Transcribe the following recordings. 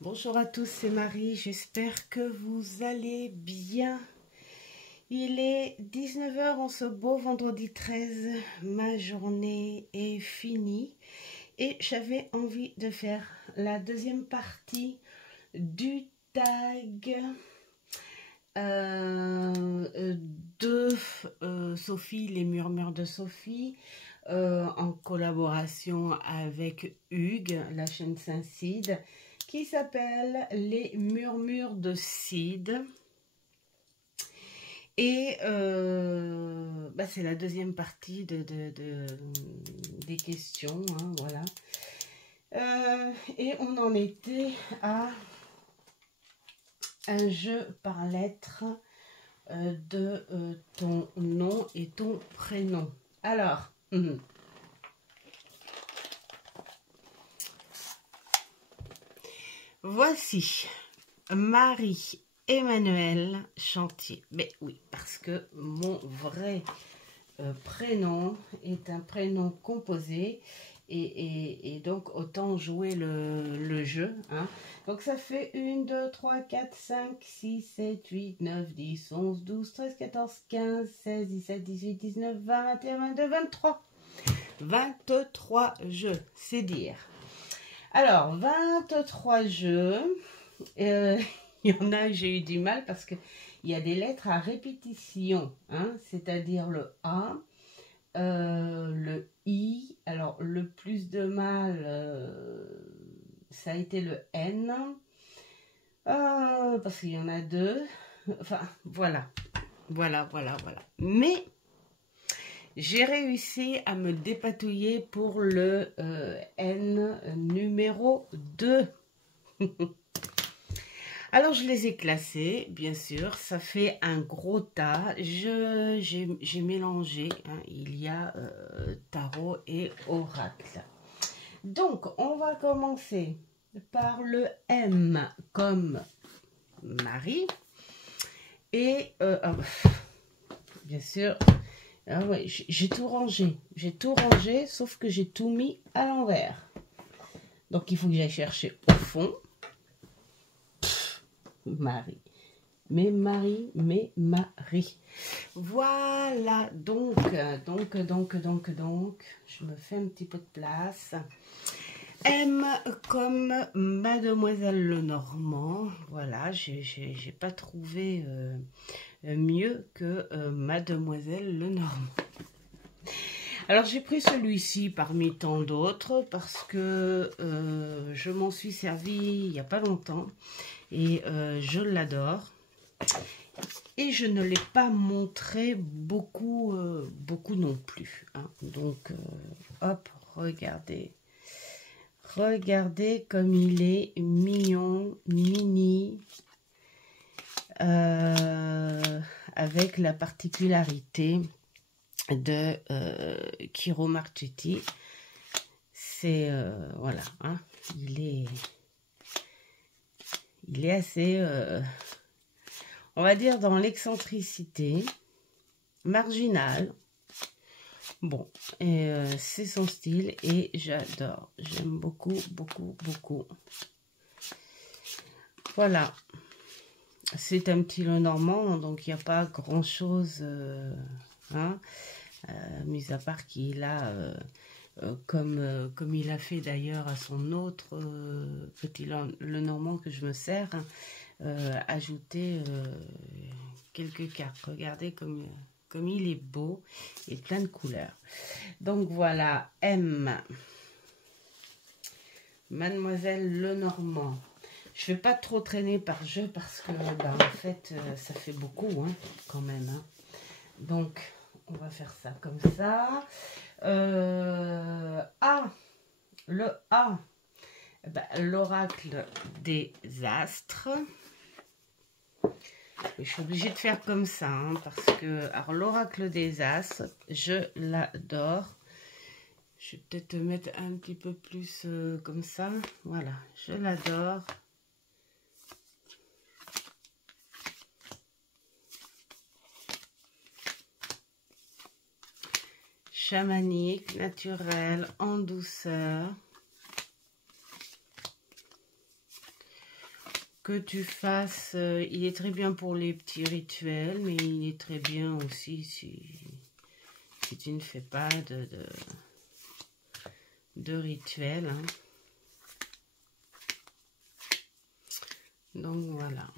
Bonjour à tous, c'est Marie, j'espère que vous allez bien. Il est 19 h en ce beau vendredi 13, ma journée est finie et j'avais envie de faire la deuxième partie du tag de Sophie, les murmures de Sophie, en collaboration avec Hugues, la chaîne Saint-Cide, qui s'appelle Les Murmures de Cide. Et c'est la deuxième partie des questions, hein, voilà. Et on en était à un jeu par lettres de ton nom et ton prénom. Alors, voici Marie-Emmanuelle Chantier. Mais oui, parce que mon vrai prénom est un prénom composé et donc autant jouer le jeu. Hein. Donc ça fait 1, 2, 3, 4, 5, 6, 7, 8, 9, 10, 11, 12, 13, 14, 15, 16, 17, 18, 19, 20, 21, 22, 23. 23 jeux, c'est dire. Alors, 23 jeux. Il y en a, j'ai eu du mal parce qu'il y a des lettres à répétition, hein, c'est-à-dire le A, le I. Alors, le plus de mal, ça a été le N, parce qu'il y en a deux. Enfin, voilà. Mais j'ai réussi à me dépatouiller pour le N numéro 2. Alors, je les ai classés, bien sûr. Ça fait un gros tas. J'ai mélangé. Hein, il y a tarot et oracle. Donc, on va commencer par le M comme Marie. Et, bien sûr, ah ouais, j'ai tout rangé. J'ai tout rangé, sauf que j'ai tout mis à l'envers. Donc, il faut que j'aille chercher au fond. Marie. Mais Marie. Voilà, donc, je me fais un petit peu de place. M comme Mademoiselle Lenormand. Voilà, j'ai pas trouvé mieux que Mademoiselle Lenormand. Alors, j'ai pris celui-ci parmi tant d'autres parce que je m'en suis servi il n'y a pas longtemps et je l'adore. Et je ne l'ai pas montré beaucoup, beaucoup non plus. Hein. Donc, hop, regardez. Regardez comme il est mignon, mini. Avec la particularité de Kiro Marchetti, c'est voilà, hein, il est assez, on va dire, dans l'excentricité, marginal. Bon, et c'est son style et j'adore, j'aime beaucoup. Voilà, c'est un petit Lenormand, donc il n'y a pas grand chose. Hein, mis à part qu'il a, comme il a fait d'ailleurs à son autre petit Lenormand que je me sers, ajouter quelques cartes. Regardez comme il est beau et plein de couleurs. Donc voilà, M. Mademoiselle Lenormand. Je ne vais pas trop traîner par jeu parce que, en fait, ça fait beaucoup, hein, quand même. Hein. Donc, on va faire ça comme ça. A. Le A. L'oracle des astres. Je suis obligée de faire comme ça. Hein, parce que, alors, l'oracle des astres, je l'adore. Je vais peut-être mettre un petit peu plus comme ça. Voilà, je l'adore. Chamanique, naturel, en douceur. que tu fasses, il est très bien pour les petits rituels, mais il est très bien aussi si tu ne fais pas de rituel. Hein. Donc voilà.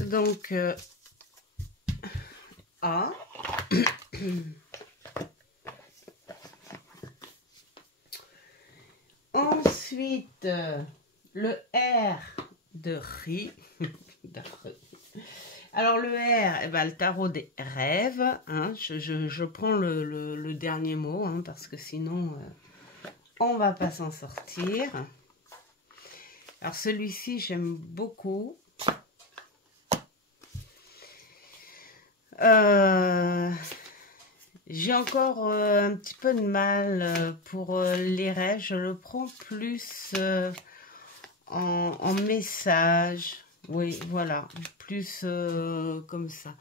Donc, A. Ensuite, le R de Ri. Alors, le R, eh ben, le tarot des rêves. Hein, je prends le dernier mot, hein, parce que sinon, on va pas s'en sortir. Alors, celui-ci, j'aime beaucoup. J'ai encore un petit peu de mal pour les rêves. Je le prends plus en message. Oui, voilà. Plus comme ça.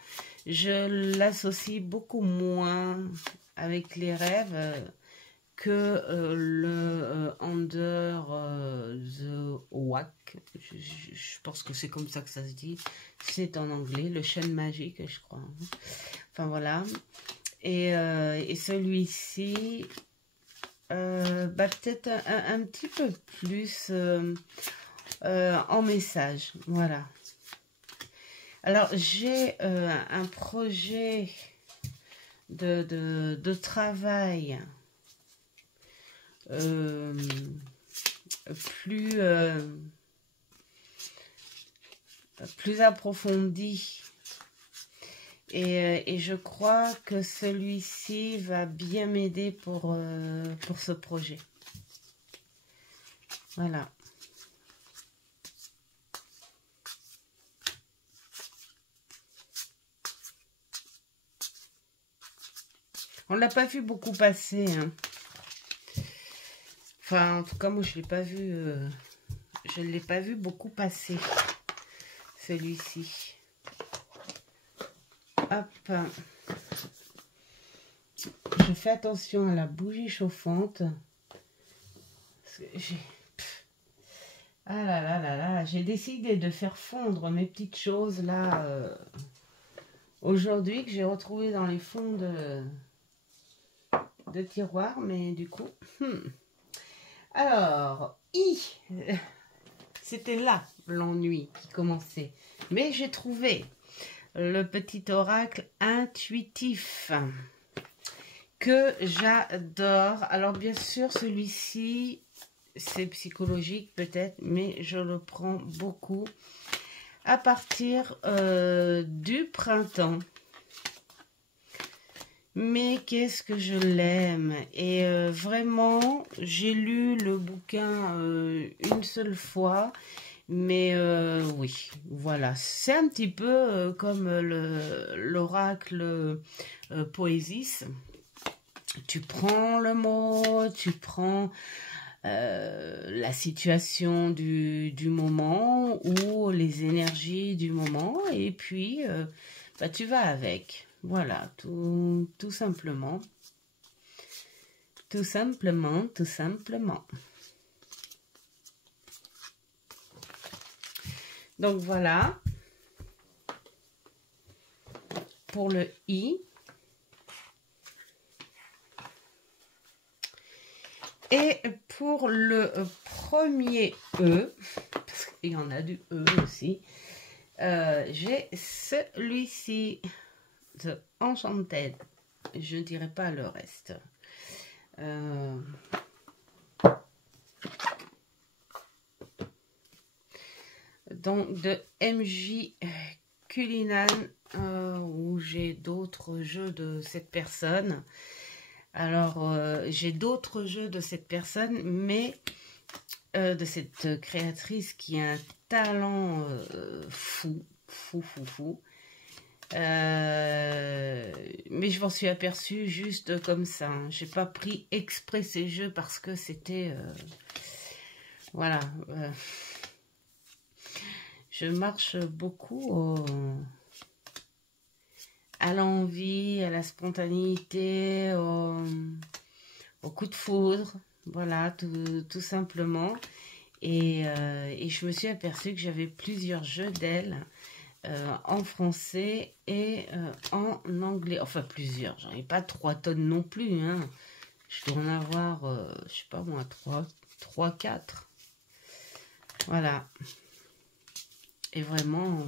Je l'associe beaucoup moins avec les rêves que le Under the Whack. Je pense que c'est comme ça que ça se dit. C'est en anglais. Le chêne magique, je crois. Enfin, voilà. Et celui-ci, peut-être un petit peu plus en message. Voilà. Alors, j'ai un projet de travail plus approfondi. Et je crois que celui-ci va bien m'aider pour ce projet. Voilà. On ne l'a pas vu beaucoup passer. Hein. Enfin, en tout cas, moi, je ne l'ai pas vu. Je ne l'ai pas vu beaucoup passer. Celui-ci. Hop. Je fais attention à la bougie chauffante. Ah là là là là. J'ai décidé de faire fondre mes petites choses là. Aujourd'hui, que j'ai retrouvé dans les fonds de tiroir. Mais du coup... Alors, c'était là l'ennui qui commençait. Mais j'ai trouvé le petit oracle intuitif que j'adore. Alors bien sûr, celui-ci, c'est psychologique peut-être, mais je le prends beaucoup à partir du printemps. Mais qu'est-ce que je l'aime. Et vraiment, j'ai lu le bouquin une seule fois. Mais oui, voilà. C'est un petit peu comme l'oracle Poésis. Tu prends le mot, tu prends la situation du moment ou les énergies du moment. Et puis, tu vas avec. Voilà, tout simplement. Tout simplement, tout simplement. Donc voilà. Pour le I. Et pour le premier E, parce qu'il y en a du E aussi, j'ai celui-ci. The Enchanted. Je ne dirai pas le reste. Donc de MJ Cullinan, où j'ai d'autres jeux de cette personne. Alors, j'ai d'autres jeux de cette personne, mais de cette créatrice qui a un talent fou. Mais je m'en suis aperçue juste comme ça. Hein. J'ai pas pris exprès ces jeux parce que c'était... voilà. Je marche beaucoup à l'envie, à la spontanéité, au coup de foudre. Voilà, tout simplement. Et je me suis aperçue que j'avais plusieurs jeux d'elle en français et en anglais. Enfin, plusieurs. J'en ai pas 3 tonnes non plus. Hein. Je dois en avoir, je sais pas moi, 3, 4. Voilà. Et vraiment,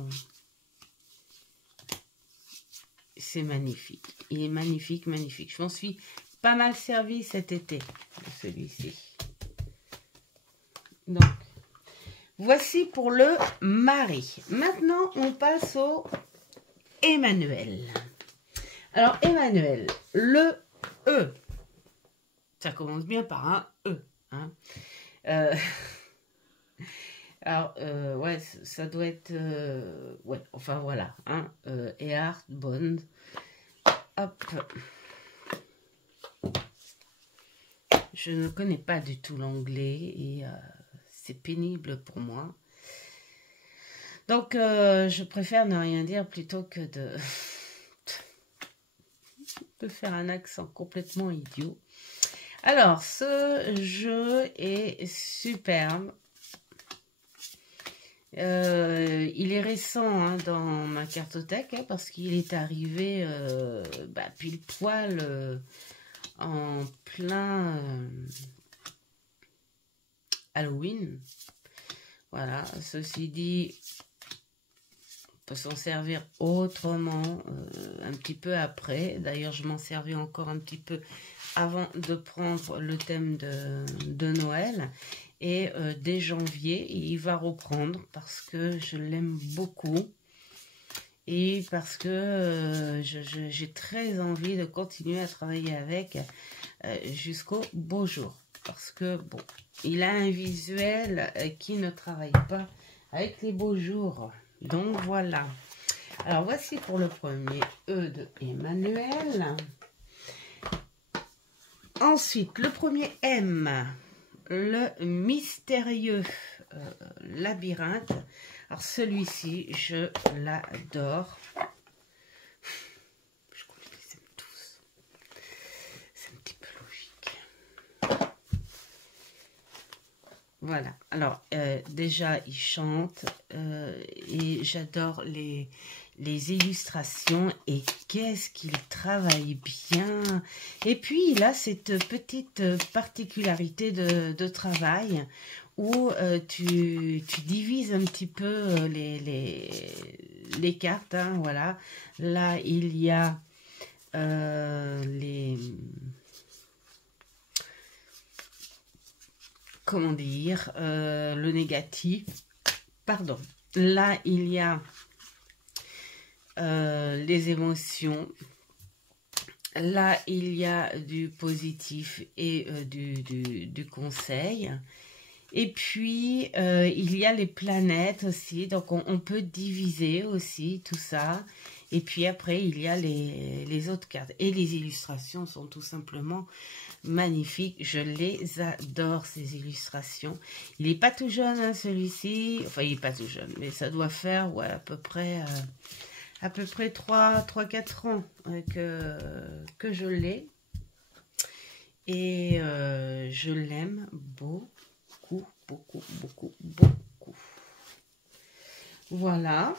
c'est magnifique. Il est magnifique, magnifique. Je m'en suis pas mal servi cet été, de celui-ci. Donc, voici pour le mari. Maintenant, on passe au Emmanuel. Alors, Emmanuel, le E. Ça commence bien par un E. Hein. Alors, ouais, ça doit être... ouais, enfin voilà. Hein, Eart, Bond. Hop. Je ne connais pas du tout l'anglais et c'est pénible pour moi. Donc, je préfère ne rien dire plutôt que de faire un accent complètement idiot. Alors, ce jeu est superbe. Il est récent hein, dans ma cartothèque hein, parce qu'il est arrivé pile poil en plein Halloween. Voilà, ceci dit, on peut s'en servir autrement un petit peu après. D'ailleurs, je m'en servis encore un petit peu avant de prendre le thème de Noël. Et dès janvier, il va reprendre parce que je l'aime beaucoup. Et parce que j'ai très envie de continuer à travailler avec jusqu'au beau jour. Parce que, bon, il a un visuel qui ne travaille pas avec les beaux jours. Donc, voilà. Alors, voici pour le premier E de Emmanuel. Ensuite, le premier M, le mystérieux labyrinthe. Alors, celui-ci, je l'adore. Je crois que je les aime tous. C'est un petit peu logique. Voilà. Alors, déjà, il chante et j'adore les illustrations et qu'est-ce qu'il travaille bien. Et puis, il a cette petite particularité de travail où tu divises un petit peu les cartes. Hein, voilà. Là, il y a comment dire, le négatif. Pardon. Là, il y a les émotions. Là, il y a du positif et du conseil. Et puis, il y a les planètes aussi. Donc, on peut diviser aussi tout ça. Et puis après, il y a les autres cartes. Et les illustrations sont tout simplement magnifiques. Je les adore, ces illustrations. Il n'est pas tout jeune, hein, celui-ci. Enfin, il n'est pas tout jeune. Mais ça doit faire, ouais, à peu près 3-4 ans que je l'ai. Et je l'aime beaucoup, beaucoup, beaucoup, beaucoup. Voilà.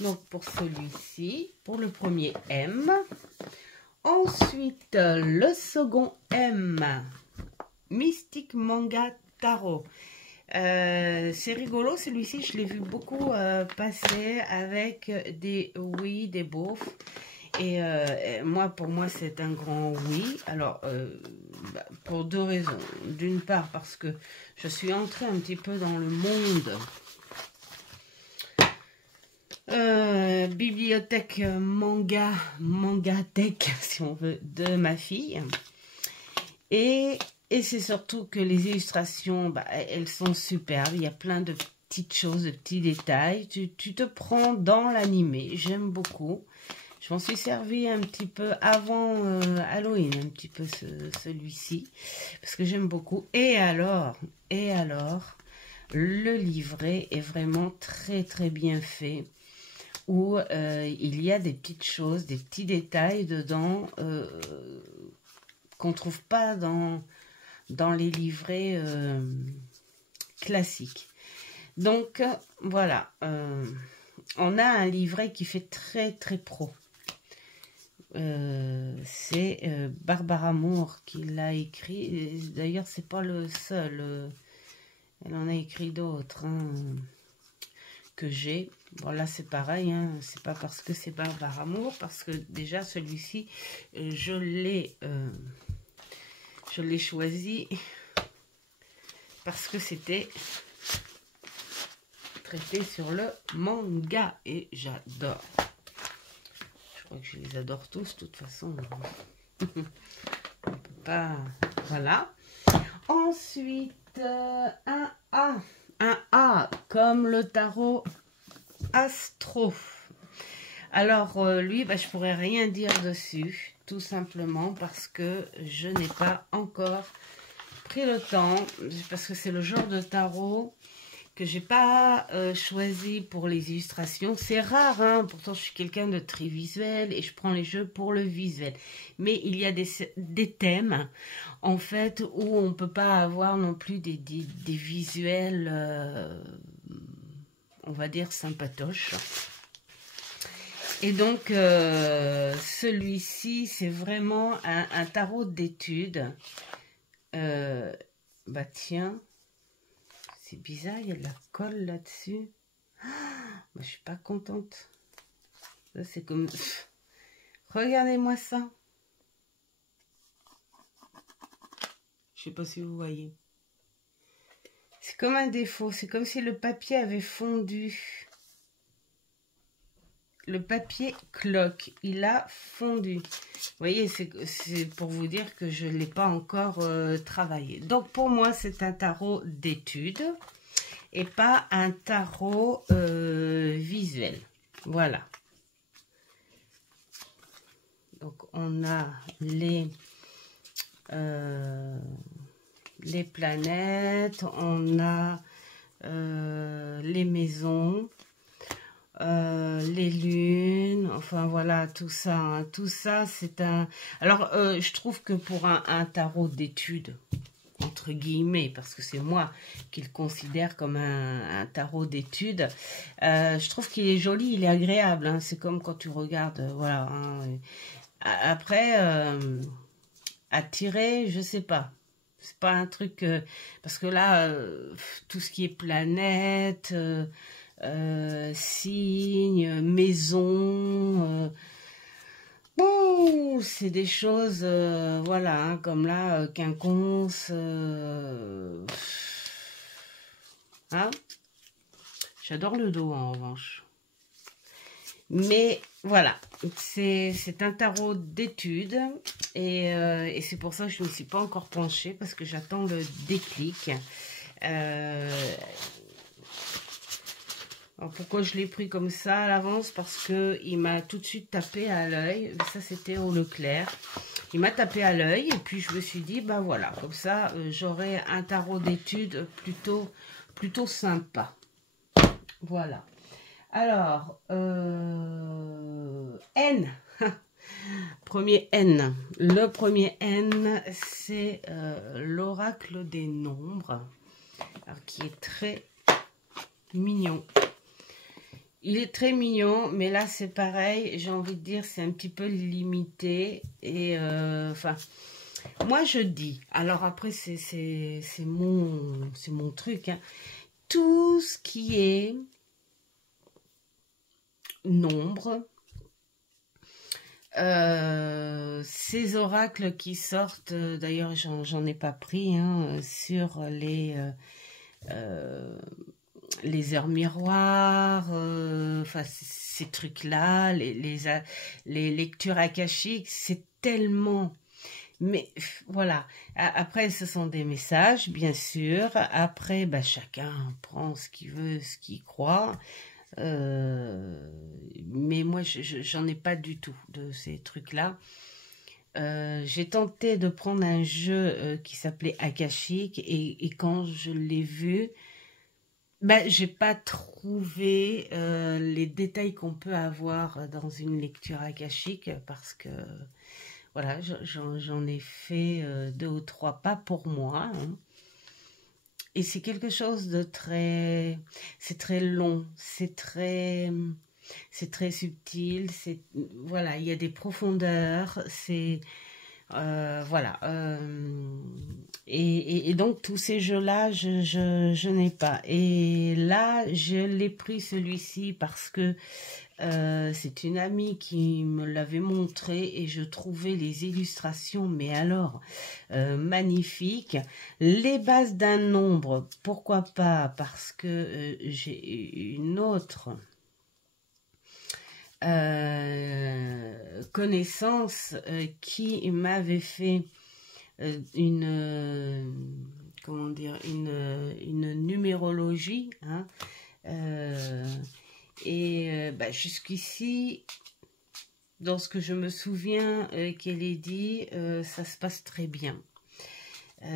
Donc, pour celui-ci, pour le premier M. Ensuite, le second M. Mystic Manga Tarot. C'est rigolo, celui-ci, je l'ai vu beaucoup passer avec des oui, des beaufs. Et pour moi, c'est un grand oui. Alors, pour 2 raisons. D'une part, parce que je suis entrée un petit peu dans le monde bibliothèque mangatech, si on veut, de ma fille. Et c'est surtout que les illustrations, elles sont superbes. Il y a plein de petites choses, de petits détails. Tu te prends dans l'animé. J'aime beaucoup. Je m'en suis servi un petit peu avant Halloween, un petit peu celui-ci, parce que j'aime beaucoup. Et alors, le livret est vraiment très très bien fait, où il y a des petites choses, des petits détails dedans qu'on trouve pas dans les livrets classiques. Donc, voilà. On a un livret qui fait très, très pro. C'est Barbara Moore qui l'a écrit. D'ailleurs, c'est pas le seul. Elle en a écrit d'autres que j'ai. Bon, là, c'est pareil. C'est pas parce que c'est Barbara Moore, parce que déjà, celui-ci, je l'ai choisi parce que c'était traité sur le manga et j'adore. Je crois que je les adore tous, de toute façon. On peut pas... Voilà. Ensuite, un A, comme le tarot Astro. Alors, lui, je pourrais rien dire dessus, tout simplement parce que je n'ai pas encore pris le temps, parce que c'est le genre de tarot que j'ai pas choisi pour les illustrations. C'est rare, pourtant je suis quelqu'un de très visuel et je prends les jeux pour le visuel. Mais il y a des thèmes, en fait, où on peut pas avoir non plus des visuels, on va dire, sympatoches. Et donc, celui-ci, c'est vraiment un tarot d'études. Tiens... C'est bizarre, il y a de la colle là-dessus. Je suis pas contente. Là, c'est comme... Regardez-moi ça. Je sais pas si vous voyez. C'est comme un défaut. C'est comme si le papier avait fondu. Le papier cloque. Il a fondu. Vous voyez, c'est pour vous dire que je ne l'ai pas encore travaillé. Donc, pour moi, c'est un tarot d'études et pas un tarot visuel. Voilà. Donc, on a les planètes, on a les maisons, les lunes, enfin voilà, tout ça. Tout ça, c'est un... Alors, je trouve que pour un tarot d'études, entre guillemets, parce que c'est moi qui le considère comme un tarot d'études, je trouve qu'il est joli, il est agréable. C'est comme quand tu regardes, voilà. Après, à tirer, je sais pas. C'est pas un truc... parce que là, tout ce qui est planète... signes, maison, c'est des choses, voilà, comme là, quinconce, j'adore le dos en revanche. Mais voilà, c'est un tarot d'études et c'est pour ça que je ne me suis pas encore penchée parce que j'attends le déclic. Alors pourquoi je l'ai pris comme ça à l'avance? Parce que il m'a tout de suite tapé à l'œil. Ça, c'était au Leclerc. Il m'a tapé à l'œil et puis je me suis dit, voilà, comme ça, j'aurai un tarot d'études plutôt sympa. Voilà. Alors, N. Premier N. Le premier N, c'est l'oracle des nombres. Alors, qui est très mignon. Il est très mignon, mais là c'est pareil, j'ai envie de dire c'est un petit peu limité. Et enfin, moi je dis, alors après c'est mon truc, tout ce qui est nombre, ces oracles qui sortent, d'ailleurs j'en ai pas pris sur les heures miroirs, enfin ces trucs-là, les lectures akashiques, c'est tellement... Mais voilà, après ce sont des messages, bien sûr. Après, chacun prend ce qu'il veut, ce qu'il croit. Mais moi, j'en ai pas du tout de ces trucs-là. J'ai tenté de prendre un jeu qui s'appelait Akashique et quand je l'ai vu, j'ai pas trouvé les détails qu'on peut avoir dans une lecture akashique parce que Voilà, j'en ai fait 2 ou 3 pas pour moi, hein. Et c'est quelque chose de très... C'est très long, c'est très subtil, voilà, il y a des profondeurs, voilà. Et donc, tous ces jeux-là, je n'ai pas. Et là, je l'ai pris celui-ci parce que c'est une amie qui me l'avait montré et je trouvais les illustrations, mais alors, magnifiques. Les bases d'un nombre, pourquoi pas? Parce que j'ai une autre connaissance qui m'avait fait comment dire, une numérologie, hein, bah, jusqu'ici, dans ce que je me souviens qu'elle ait dit, ça se passe très bien.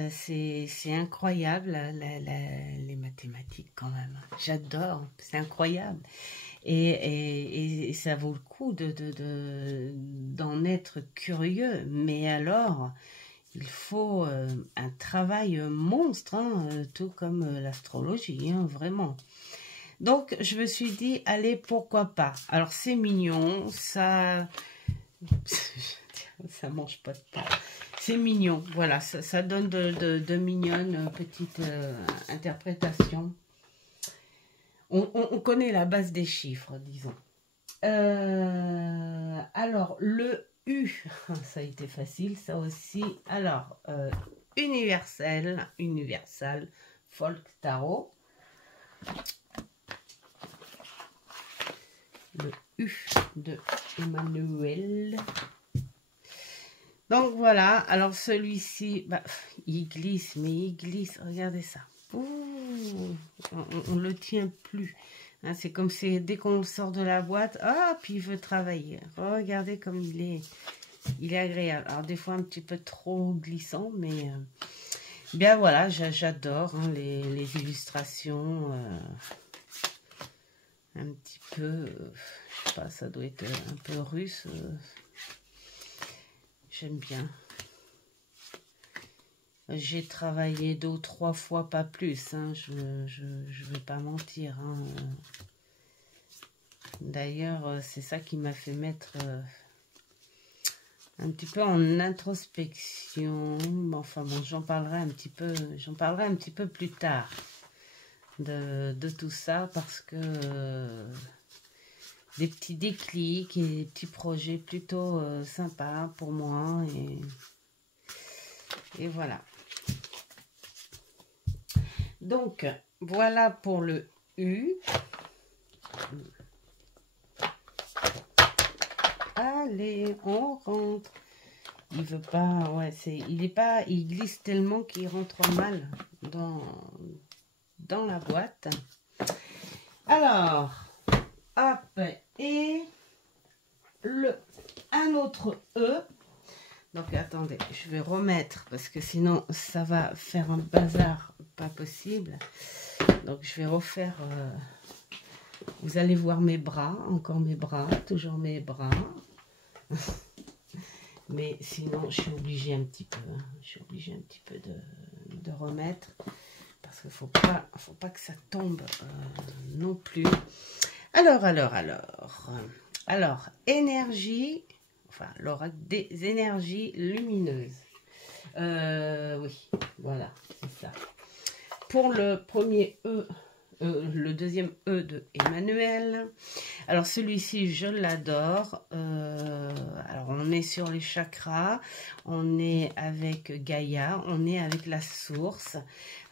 C'est incroyable, les mathématiques quand même. J'adore, c'est incroyable. Et ça vaut le coup d'en être curieux. Mais alors, il faut un travail monstre, hein, tout comme l'astrologie, hein, vraiment. Donc, je me suis dit, allez, pourquoi pas. Alors, c'est mignon, ça mange pas de pain. C'est mignon, voilà, ça donne de mignonnes petites interprétations. On connaît la base des chiffres, disons. Alors, le U, ça a été facile, ça aussi. Alors, universel, folk tarot. Le U de Emmanuel. Donc voilà, alors celui-ci, bah, il glisse, regardez ça. Ouh, on le tient plus. Hein, c'est comme si dès qu'on le sort de la boîte, puis il veut travailler. Regardez comme il est agréable. Alors des fois un petit peu trop glissant, mais bien voilà, j'adore hein, les illustrations. Un petit peu, je sais pas, ça doit être un peu russe. J'aime bien. J'ai travaillé 2 ou 3 fois, pas plus. Hein, je vais pas mentir. Hein. D'ailleurs, c'est ça qui m'a fait mettre un petit peu en introspection. Enfin bon, j'en parlerai un petit peu plus tard de tout ça parce que des petits déclics et des petits projets plutôt sympas pour moi et voilà. Donc, voilà pour le U. Allez, on rentre. Il veut pas, ouais, il glisse tellement qu'il rentre mal dans la boîte. Alors, hop, et un autre E. Donc, attendez, je vais remettre parce que sinon, ça va faire un bazar pas possible. Donc, je vais refaire... vous allez voir mes bras, encore mes bras, toujours mes bras. Mais sinon, je suis obligée un petit peu. Hein, je suis obligée un petit peu de remettre. Parce qu'il faut pas que ça tombe non plus. Alors, énergie... Enfin, l'oracle des énergies lumineuses. Oui, voilà, c'est ça. Pour le premier E, le deuxième E de Emmanuel. Alors, celui-ci, je l'adore. Alors, on est sur les chakras. On est avec Gaïa. On est avec la source.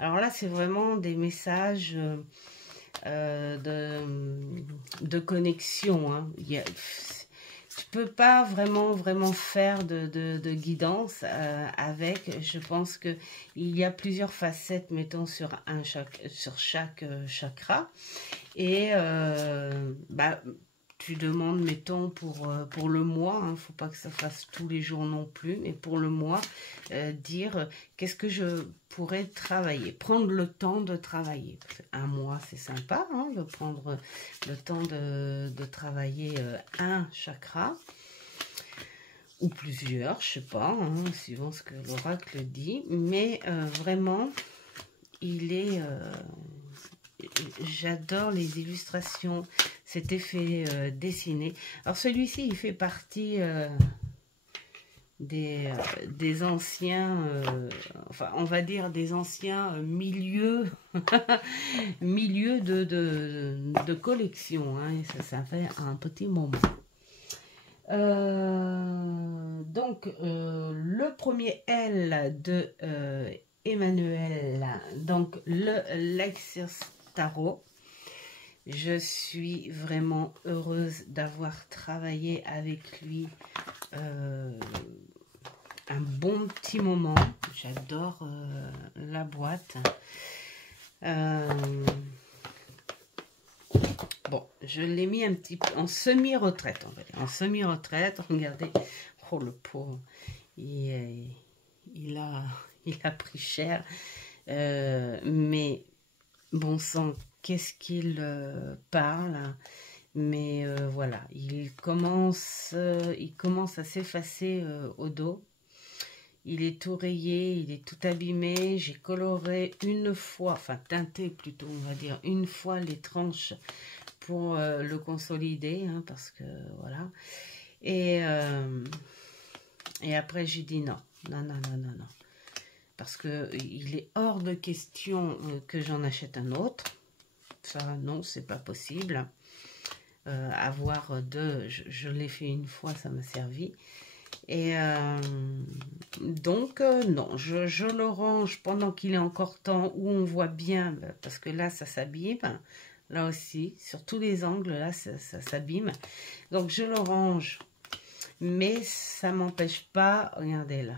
Alors là, c'est vraiment des messages... de connexion. Hein. Tu peux pas vraiment faire de guidance avec. Je pense que il y a plusieurs facettes, mettons, sur chaque chakra. Et bah, tu demandes, mettons, pour le mois, hein, faut pas que ça fasse tous les jours non plus, mais pour le mois, dire qu'est-ce que je pourrais travailler, prendre le temps de travailler. Un mois, c'est sympa, hein, de prendre le temps de travailler un chakra. ou plusieurs, je sais pas, hein, suivant ce que l'oracle dit, mais vraiment, il est... j'adore les illustrations, cet effet dessiné. Alors celui-ci, il fait partie des anciens, enfin on va dire des anciens milieux, milieux de collection, hein, et ça fait un petit moment. Donc le premier L de Emmanuel, donc le Lexus Tarot. Je suis vraiment heureuse d'avoir travaillé avec lui un bon petit moment. J'adore la boîte. Bon, je l'ai mis un petit peu en semi-retraite, on va dire. En semi-retraite, regardez. Oh, le pauvre. Il a pris cher. Mais, bon sang, qu'est-ce qu'il parle. Mais voilà, il commence à s'effacer au dos. Il est tout rayé, il est tout abîmé. J'ai coloré une fois, enfin teinté plutôt, on va dire, une fois les tranches pour le consolider, hein, parce que voilà. Et après j'ai dit non. Parce que il est hors de question que j'en achète un autre. Ça, non, c'est pas possible. Avoir deux, je l'ai fait une fois, ça m'a servi. Et donc, non, je le range pendant qu'il est encore temps, où on voit bien, parce que là, ça s'abîme. Là aussi, sur tous les angles, là, ça s'abîme. Donc, je le range. Mais ça m'empêche pas, regardez là.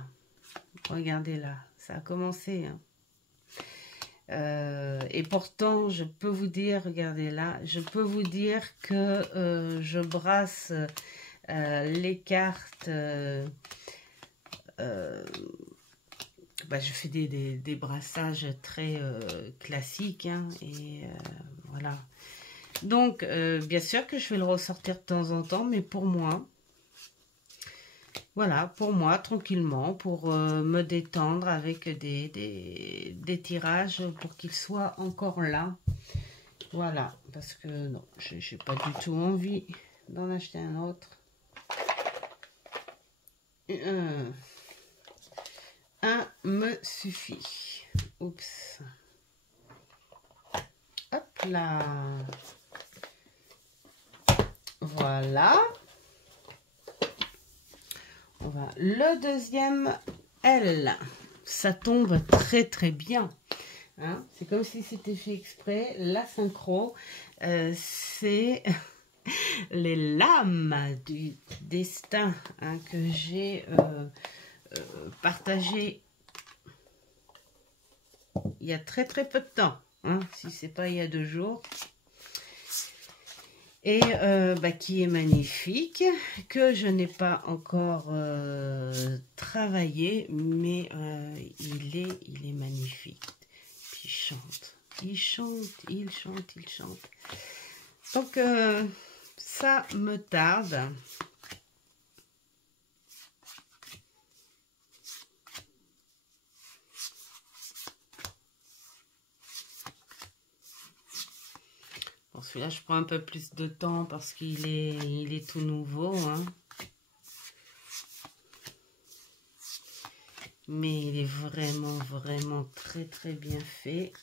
Regardez là, ça a commencé, hein. Et pourtant, je peux vous dire, regardez là, je peux vous dire que je brasse les cartes, bah, je fais des brassages très classiques, hein, et voilà. Donc, bien sûr que je vais le ressortir de temps en temps, mais pour moi, voilà, pour moi, tranquillement, pour me détendre avec des tirages pour qu'ils soient encore là. Voilà, parce que non, j'ai pas du tout envie d'en acheter un autre. Un me suffit. Oups. Hop là. Voilà. On va le deuxième L. Ça tombe très très bien. Hein, c'est comme si c'était fait exprès. La synchro, c'est les lames du destin, hein, que j'ai partagé il y a très très peu de temps, hein, si c'est pas il y a 2 jours, et bah, qui est magnifique, que je n'ai pas encore travaillé, mais il est magnifique. Puis il chante. Donc ça me tarde. Bon, celui-là, je prends un peu plus de temps parce qu'il est tout nouveau, hein. Mais il est vraiment, vraiment très, très bien fait.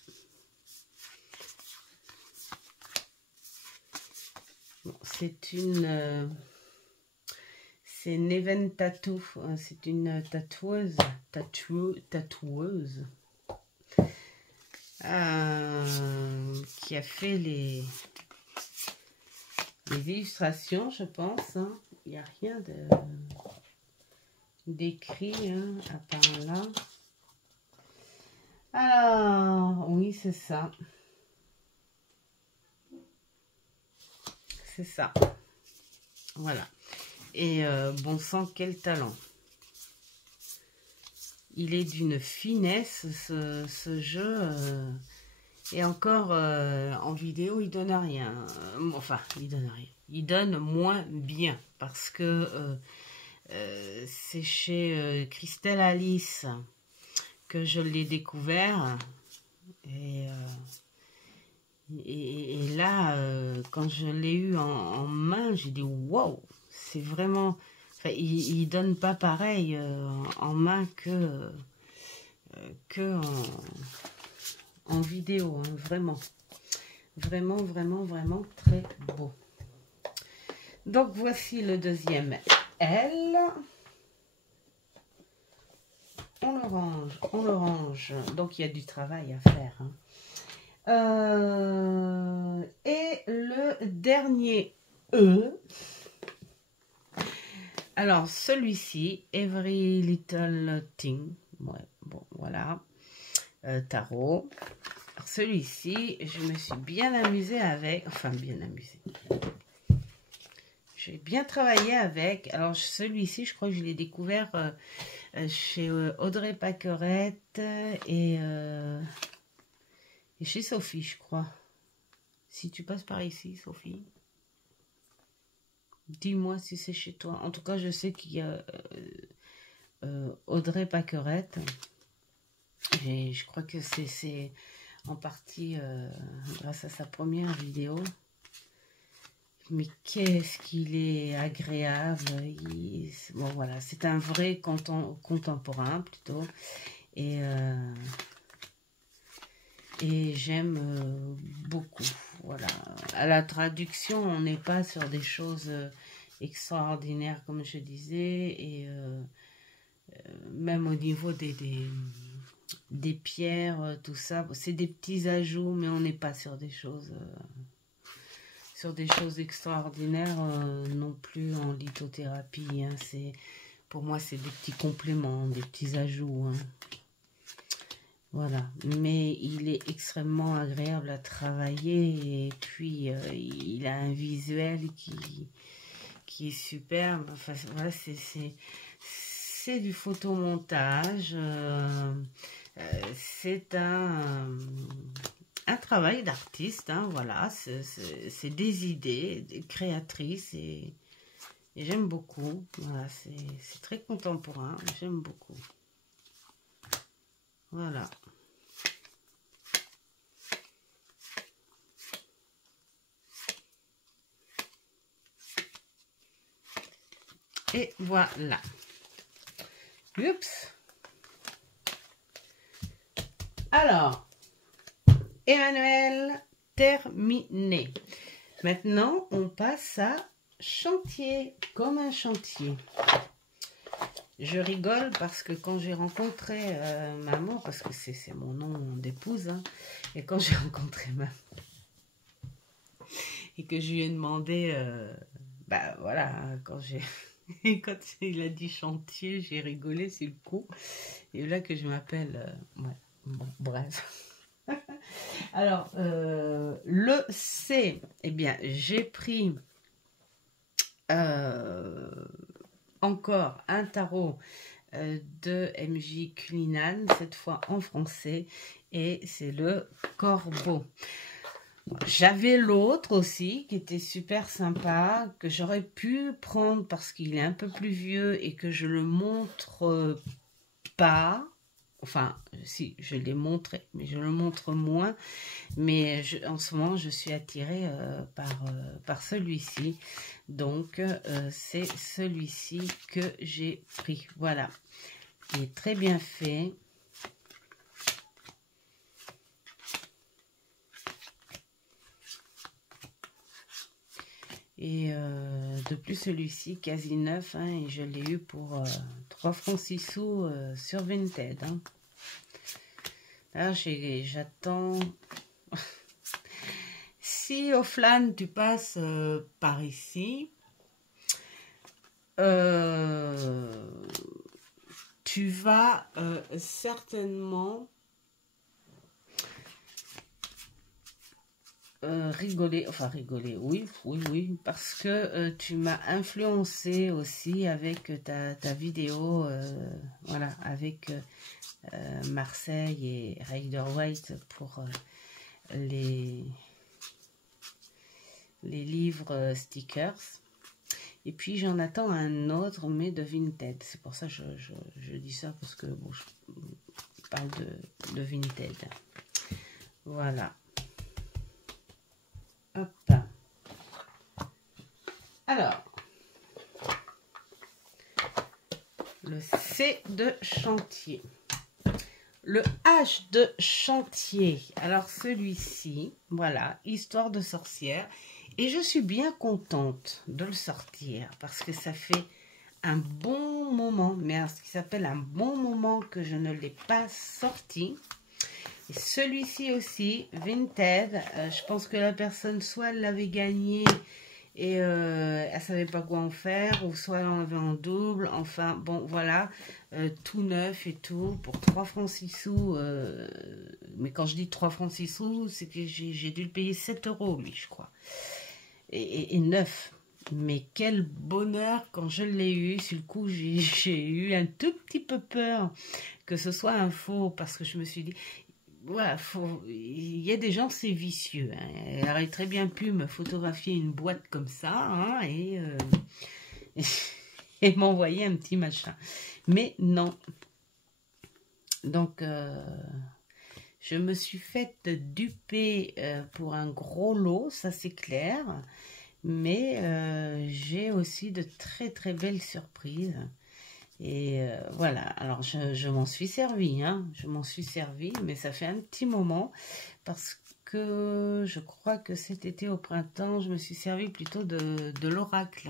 Bon, c'est une Neven Tattoo. C'est une tatoueuse. Tatoueuse. Qui a fait les illustrations, je pense, hein. Il n'y a rien d'écrit, hein, à part là. Alors, oui, c'est ça. C'est ça. Voilà. Et bon sang, quel talent. Il est d'une finesse, ce jeu. Et encore, en vidéo, il donne rien. Enfin, il donne rien. Il donne moins bien. Parce que c'est chez Christelle Alice que je l'ai découvert. Et là, quand je l'ai eu en main, j'ai dit wow, c'est vraiment... Enfin, il donne pas pareil en main que en vidéo, hein, vraiment. Vraiment, vraiment, vraiment très beau. Donc, voici le deuxième L. On le range. Donc, il y a du travail à faire. Hein. Et le dernier E. Alors, celui-ci, Every Little Thing. Ouais, bon, voilà. Tarot. Celui-ci, je me suis bien amusée avec. Enfin, bien amusée. J'ai bien travaillé avec. Alors, celui-ci, je crois que je l'ai découvert chez Audrey Paquerette et chez Sophie, je crois. Si tu passes par ici, Sophie, dis-moi si c'est chez toi. En tout cas, je sais qu'il y a Audrey Paquerette. Et je crois que c'est en partie grâce à sa première vidéo. Mais qu'est-ce qu'il est agréable. Bon, voilà, c'est un vrai contemporain plutôt. Et j'aime beaucoup. Voilà. À la traduction, on n'est pas sur des choses extraordinaires, comme je disais. Et même au niveau des pierres, tout ça, c'est des petits ajouts, mais on n'est pas sur des choses extraordinaires non plus en lithothérapie. Hein. Pour moi, c'est des petits compléments, des petits ajouts. Hein. Voilà, mais il est extrêmement agréable à travailler et puis il a un visuel qui est superbe. Enfin, voilà, c'est du photomontage. C'est un travail d'artiste, hein, voilà, c'est des idées créatrices et j'aime beaucoup. Voilà, c'est très contemporain, j'aime beaucoup. Voilà. Et voilà. Oups. Alors, Emmanuel, terminé. Maintenant, on passe à chantier, comme un chantier. Je rigole parce que quand j'ai rencontré maman, parce que c'est mon nom d'épouse, hein, et quand j'ai rencontré maman, et que je lui ai demandé, bah voilà, quand il a dit chantier, j'ai rigolé sur le coup. Et là que je m'appelle, ouais, bon, bref. Alors, le C, eh bien, j'ai pris encore un tarot de MJ Cullinan, cette fois en français, et c'est le Corbeau. J'avais l'autre aussi qui était super sympa, que j'aurais pu prendre parce qu'il est un peu plus vieux et que je le montre pas. Enfin, si, je l'ai montré, mais je le montre moins. Mais en ce moment, je suis attirée par celui-ci. Donc, c'est celui-ci que j'ai pris. Voilà. Il est très bien fait. Et de plus, celui-ci, quasi neuf, hein, et je l'ai eu pour 3 francs 6 sous sur Vinted. Hein. Là, j'attends... Si, Offline, tu passes par ici, tu vas certainement... rigoler, oui, parce que tu m'as influencé aussi avec ta vidéo, voilà, avec Marseille et Rider White pour les livres stickers. Et puis j'en attends un autre, mais de Vinted. C'est pour ça que je dis ça, parce que bon, je parle de Vinted. Voilà. Hop. Alors, le C de chantier. Le H de chantier. Alors celui-ci, voilà, histoire de sorcière. Et je suis bien contente de le sortir parce que ça fait un bon moment, mais ce qui s'appelle un bon moment que je ne l'ai pas sorti. Et celui-ci aussi, Vinted, je pense que la personne soit elle l'avait gagné et elle savait pas quoi en faire, ou soit elle en avait en double, enfin bon voilà, tout neuf et tout, pour 3 francs 6 sous, mais quand je dis 3 francs 6 sous, c'est que j'ai dû le payer 7 euros lui je crois, et neuf. Mais quel bonheur quand je l'ai eu. Sur le coup, j'ai eu un tout petit peu peur que ce soit un faux, parce que je me suis dit, ouais, il y a des gens, c'est vicieux. Hein. Elle aurait très bien pu me photographier une boîte comme ça, hein, et m'envoyer un petit machin. Mais non. Donc, je me suis faite duper pour un gros lot, ça c'est clair. Mais j'ai aussi de très très belles surprises. Et voilà, alors je m'en suis servi, hein. Je m'en suis servi, mais ça fait un petit moment, parce que je crois que cet été au printemps, je me suis servi plutôt de l'oracle,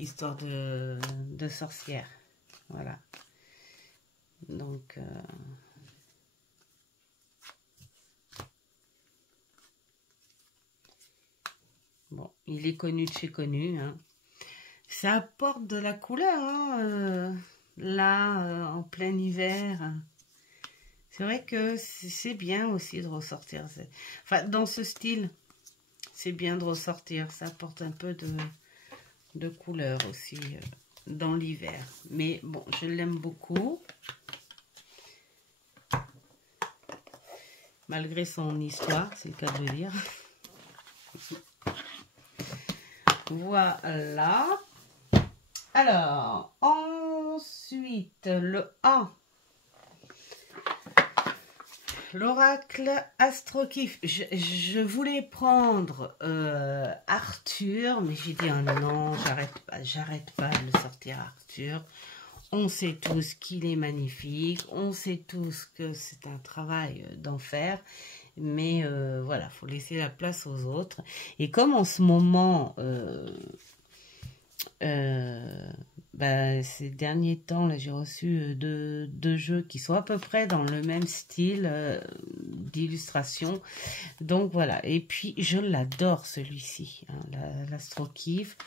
histoire de sorcière. Voilà. Donc, bon, il est connu de chez connu, hein. Ça apporte de la couleur, hein, là, en plein hiver. C'est vrai que c'est bien aussi de ressortir. Enfin, dans ce style, c'est bien de ressortir. Ça apporte un peu de couleur aussi dans l'hiver. Mais bon, je l'aime beaucoup. Malgré son histoire, c'est le cas de le dire. Voilà. Alors, ensuite, le A. L'oracle Astrokif. Je voulais prendre Arthur, mais j'ai dit oh non, j'arrête pas de le sortir Arthur. On sait tous qu'il est magnifique, on sait tous que c'est un travail d'enfer, mais voilà, faut laisser la place aux autres. Et comme en ce moment, ces derniers temps, là, j'ai reçu deux jeux qui sont à peu près dans le même style d'illustration. Donc voilà, et puis je l'adore celui-ci, hein, l'Astrokif.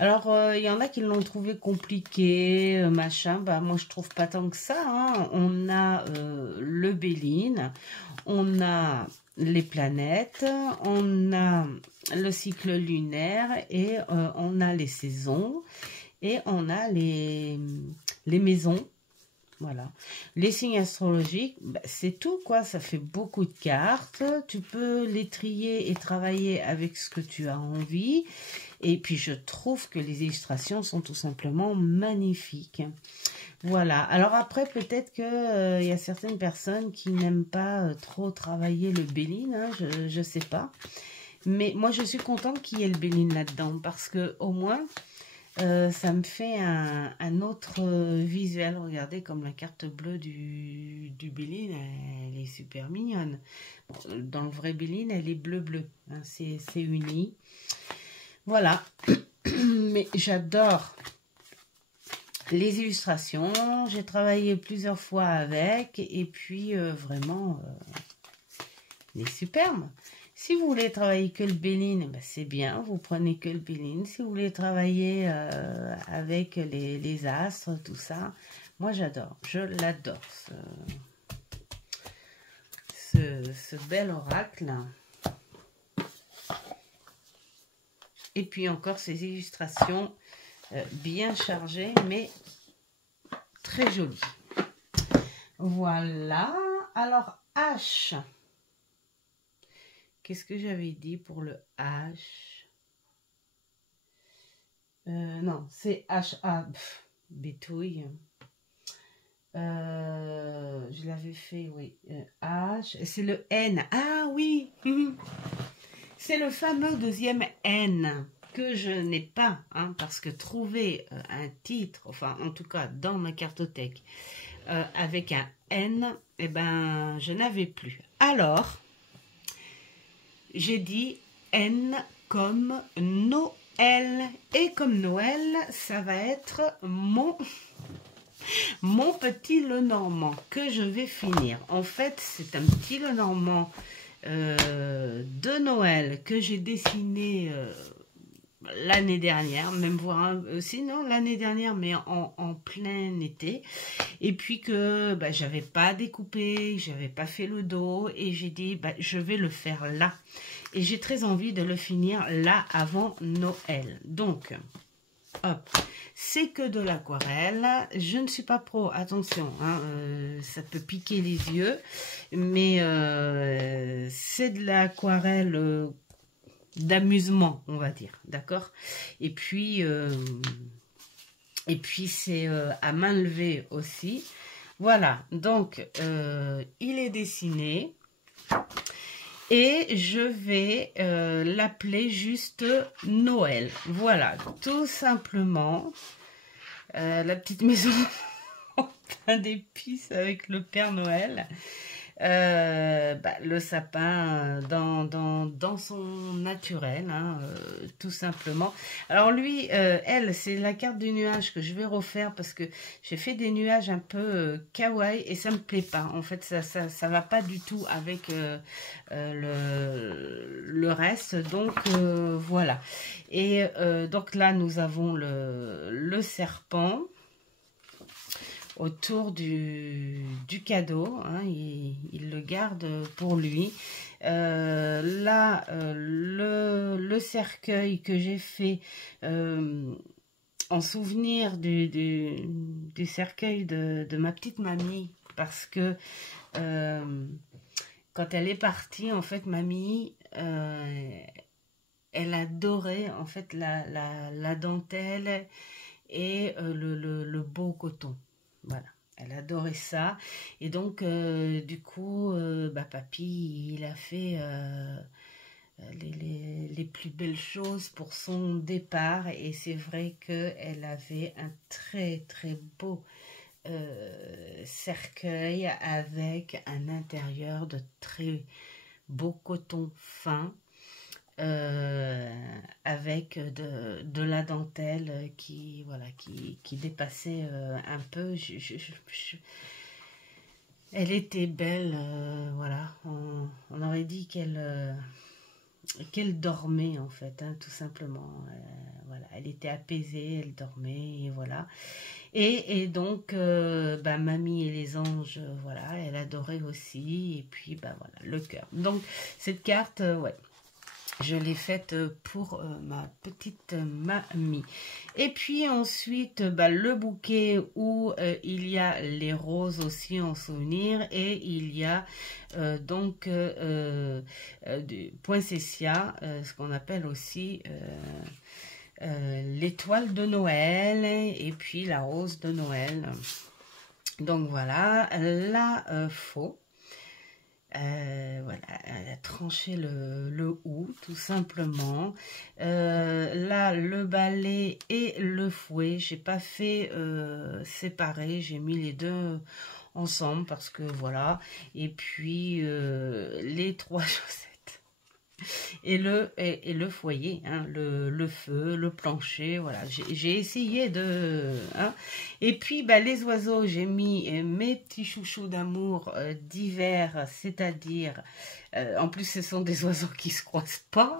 Alors, il y en a qui l'ont trouvé compliqué, machin. Bah, moi, je trouve pas tant que ça. Hein. On a le Béline, on a les planètes, on a le cycle lunaire et on a les saisons et on a les maisons. Voilà. Les signes astrologiques, bah, c'est tout quoi, ça fait beaucoup de cartes, tu peux les trier et travailler avec ce que tu as envie, et puis je trouve que les illustrations sont tout simplement magnifiques. Voilà, alors après peut-être que y a certaines personnes qui n'aiment pas trop travailler le Béline, hein, je sais pas, mais moi je suis contente qu'il y ait le Béline là-dedans, parce que au moins... ça me fait un autre visuel. Regardez comme la carte bleue du Béline, elle est super mignonne. Dans le vrai Béline, elle est bleu-bleu. Hein, c'est uni. Voilà. Mais j'adore les illustrations. J'ai travaillé plusieurs fois avec. Et puis, vraiment, il est superbe. Si vous voulez travailler que le Béline, ben c'est bien, vous prenez que le Béline. Si vous voulez travailler avec les astres, tout ça, moi j'adore, je l'adore, ce bel oracle. Et puis encore ces illustrations bien chargées, mais très jolies. Voilà, alors H. Qu'est-ce que j'avais dit pour le H? Non, c'est H-A, bétouille. Je l'avais fait, oui. H, c'est le N. Ah oui, c'est le fameux deuxième N que je n'ai pas, hein, parce que trouver un titre, enfin en tout cas dans ma cartothèque, avec un N, eh ben je n'avais plus. Alors, j'ai dit N comme Noël. Et comme Noël, ça va être mon petit Lenormand que je vais finir. En fait, c'est un petit Lenormand de Noël que j'ai dessiné l'année dernière, même voire sinon l'année dernière, mais en plein été. Et puis que bah, j'avais pas découpé, j'avais pas fait le dos, et j'ai dit bah, je vais le faire là. Et j'ai très envie de le finir là avant Noël. Donc, hop, c'est que de l'aquarelle. Je ne suis pas pro, attention, hein, ça peut piquer les yeux, mais c'est de l'aquarelle d'amusement, on va dire, d'accord. Et puis c'est à main levée aussi. Voilà, donc il est dessiné. Et je vais l'appeler juste Noël. Voilà, tout simplement. La petite maison en plein d'épices avec le Père Noël. Bah, le sapin dans son naturel, hein, tout simplement. Alors lui, elle, c'est la carte du nuage que je vais refaire parce que j'ai fait des nuages un peu kawaii et ça me plaît pas. En fait, ça va pas du tout avec le reste. Donc voilà. Et donc là, nous avons le serpent autour du cadeau, hein, il le garde pour lui. Là, le cercueil que j'ai fait en souvenir du cercueil de ma petite mamie, parce que quand elle est partie, en fait, mamie, elle adorait en fait la dentelle et le beau coton. Voilà, elle adorait ça. Et donc, du coup, bah, papy, il a fait les plus belles choses pour son départ. Et c'est vrai qu'elle avait un très, très beau cercueil avec un intérieur de très beau coton fin. Avec de la dentelle qui voilà qui dépassait un peu. Elle était belle, voilà. On aurait dit qu'elle dormait en fait, hein, tout simplement. Voilà, elle était apaisée, elle dormait, et voilà. Et donc, bah, Mamie et les anges, voilà, elle adorait aussi. Et puis, bah voilà, le cœur. Donc, cette carte, ouais. Je l'ai faite pour ma petite mamie. Et puis ensuite, bah, le bouquet où il y a les roses aussi en souvenir. Et il y a donc du poinsettia, ce qu'on appelle aussi l'étoile de Noël. Et puis la rose de Noël. Donc voilà, la faux. Voilà, elle a tranché le hou, tout simplement. Là, le balai et le fouet, j'ai pas fait séparer, j'ai mis les deux ensemble parce que voilà. Et puis, les trois chaussettes. Et le foyer, hein, le feu, le plancher, voilà. J'ai essayé de... Hein. Et puis, bah, les oiseaux, j'ai mis mes petits chouchous d'amour d'hiver, c'est-à-dire... en plus, ce sont des oiseaux qui ne se croisent pas,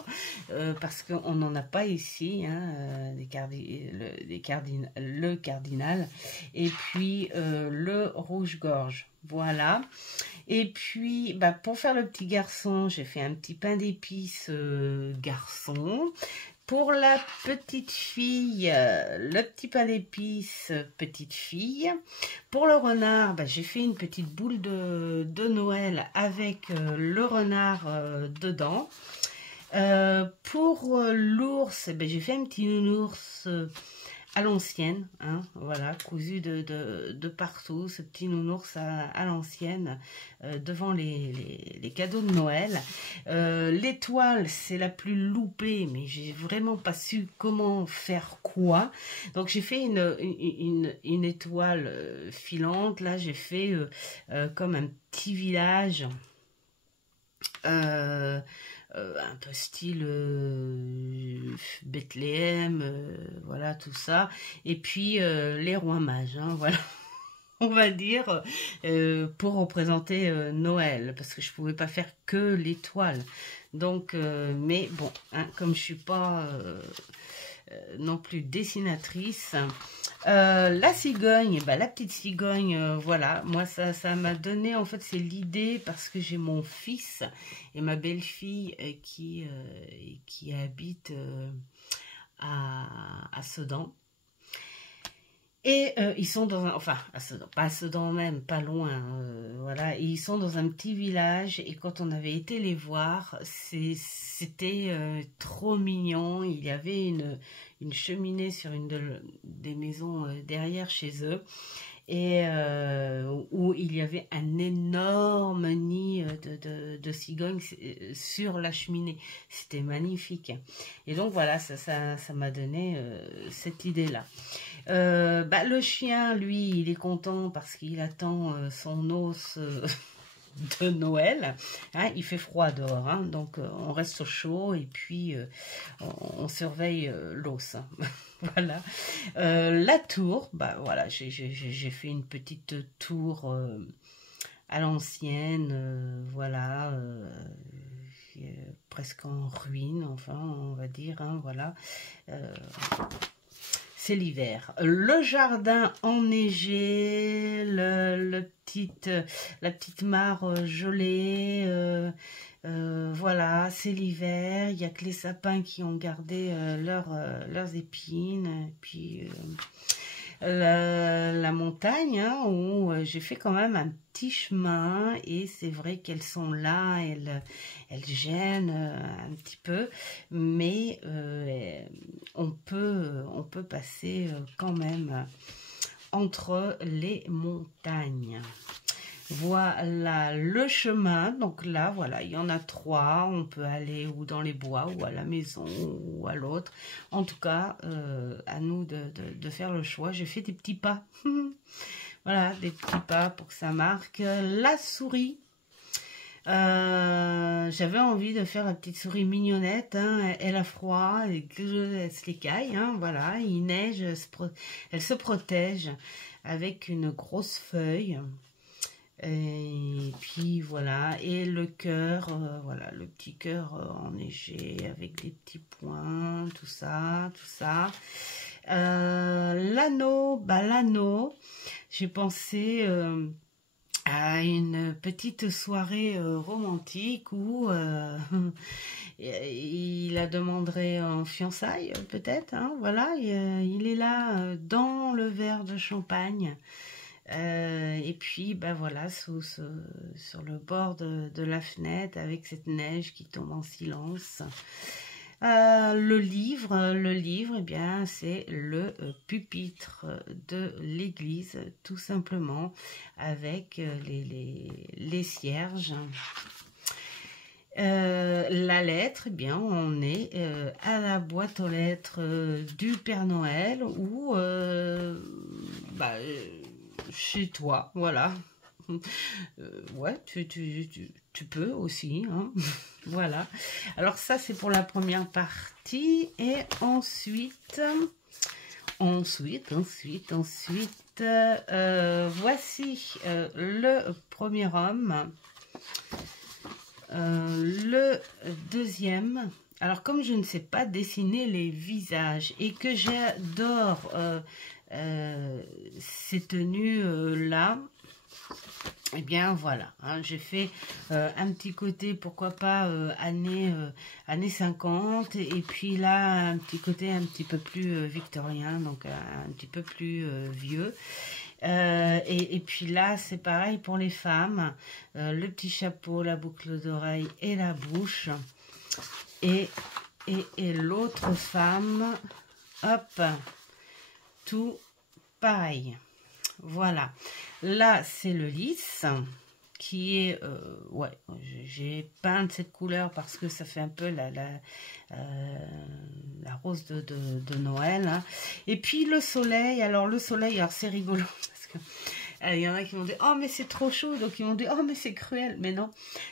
parce qu'on n'en a pas ici, hein, le cardinal, et puis le rouge-gorge. Voilà. Et puis, bah, pour faire le petit garçon, j'ai fait un petit pain d'épices garçon. Pour la petite fille, le petit pain d'épices petite fille. Pour le renard, bah, j'ai fait une petite boule de Noël avec le renard dedans. Pour l'ours, ben, j'ai fait un petit nounours à l'ancienne, hein, voilà, cousu de partout, ce petit nounours à l'ancienne, devant les cadeaux de Noël. L'étoile, c'est la plus loupée, mais j'ai vraiment pas su comment faire quoi. Donc j'ai fait une étoile filante, là j'ai fait comme un petit village. Un peu style Bethléem, voilà tout ça. Et puis les rois mages, hein, voilà. On va dire, pour représenter Noël, parce que je pouvais pas faire que l'étoile. Donc, mais bon, hein, comme je suis pas non plus dessinatrice. La cigogne, bah, la petite cigogne, voilà, moi ça m'a donné, en fait, c'est l'idée parce que j'ai mon fils et ma belle-fille qui habite à Sedan. Et ils sont dans un, enfin, à Sedan, pas à Sedan même, pas loin, voilà. Et ils sont dans un petit village. Et quand on avait été les voir, c'était trop mignon. Il y avait une cheminée sur des maisons derrière chez eux. Et où il y avait un énorme nid de cigognes sur la cheminée. C'était magnifique. Et donc voilà, ça m'a donné cette idée-là. Bah, le chien, lui, il est content parce qu'il attend son os de Noël. Hein, il fait froid dehors, hein, donc on reste au chaud et puis on surveille l'os. Hein. Voilà. La tour, bah voilà, j'ai fait une petite tour à l'ancienne, voilà, presque en ruine, enfin, on va dire, hein, voilà. C'est l'hiver. Le jardin enneigé, la petite mare gelée, voilà, c'est l'hiver. Il n'y a que les sapins qui ont gardé leurs épines. Et puis la montagne, hein, où j'ai fait quand même un petit chemin. Et c'est vrai qu'elles sont là, elles gênent un petit peu. Mais on peut passer quand même entre les montagnes. Voilà le chemin. Donc là, voilà, il y en a 3. On peut aller ou dans les bois ou à la maison ou à l'autre. En tout cas, à nous de faire le choix. J'ai fait des petits pas. Voilà, des petits pas pour que ça marque. La souris. J'avais envie de faire la petite souris mignonnette, hein. Elle a froid, elle se l'écaille, hein, voilà, il neige, elle se protège avec une grosse feuille. Et puis voilà, et le cœur, voilà, le petit cœur enneigé avec des petits points, tout ça, tout ça. L'anneau, bah l'anneau, j'ai pensé à une petite soirée romantique où il la demanderait en fiançailles, peut-être, hein, voilà, il est là dans le verre de champagne. Et puis, ben voilà, sur le bord de la fenêtre, avec cette neige qui tombe en silence. Le livre, eh bien, c'est le pupitre de l'église, tout simplement, avec les cierges. La lettre, eh bien, on est à la boîte aux lettres du Père Noël ou chez toi, voilà. Ouais, tu peux aussi, hein. Voilà. Alors ça, c'est pour la première partie. Et ensuite, voici le premier homme. Le deuxième. Alors, comme je ne sais pas dessiner les visages et que j'adore ces tenues-là, eh bien voilà, hein, j'ai fait un petit côté, pourquoi pas, années 50, et puis là, un petit côté un petit peu plus victorien, donc un petit peu plus vieux. Et puis là, c'est pareil pour les femmes, le petit chapeau, la boucle d'oreille et la bouche. Et l'autre femme, hop, tout pareil. Voilà. Là, c'est le lys qui est... ouais, j'ai peint cette couleur parce que ça fait un peu la rose de Noël. Hein. Et puis le soleil. Alors, le soleil, alors c'est rigolo parce que... Il y en a qui m'ont dit, oh mais c'est trop chaud, donc ils m'ont dit, oh mais c'est cruel, mais non,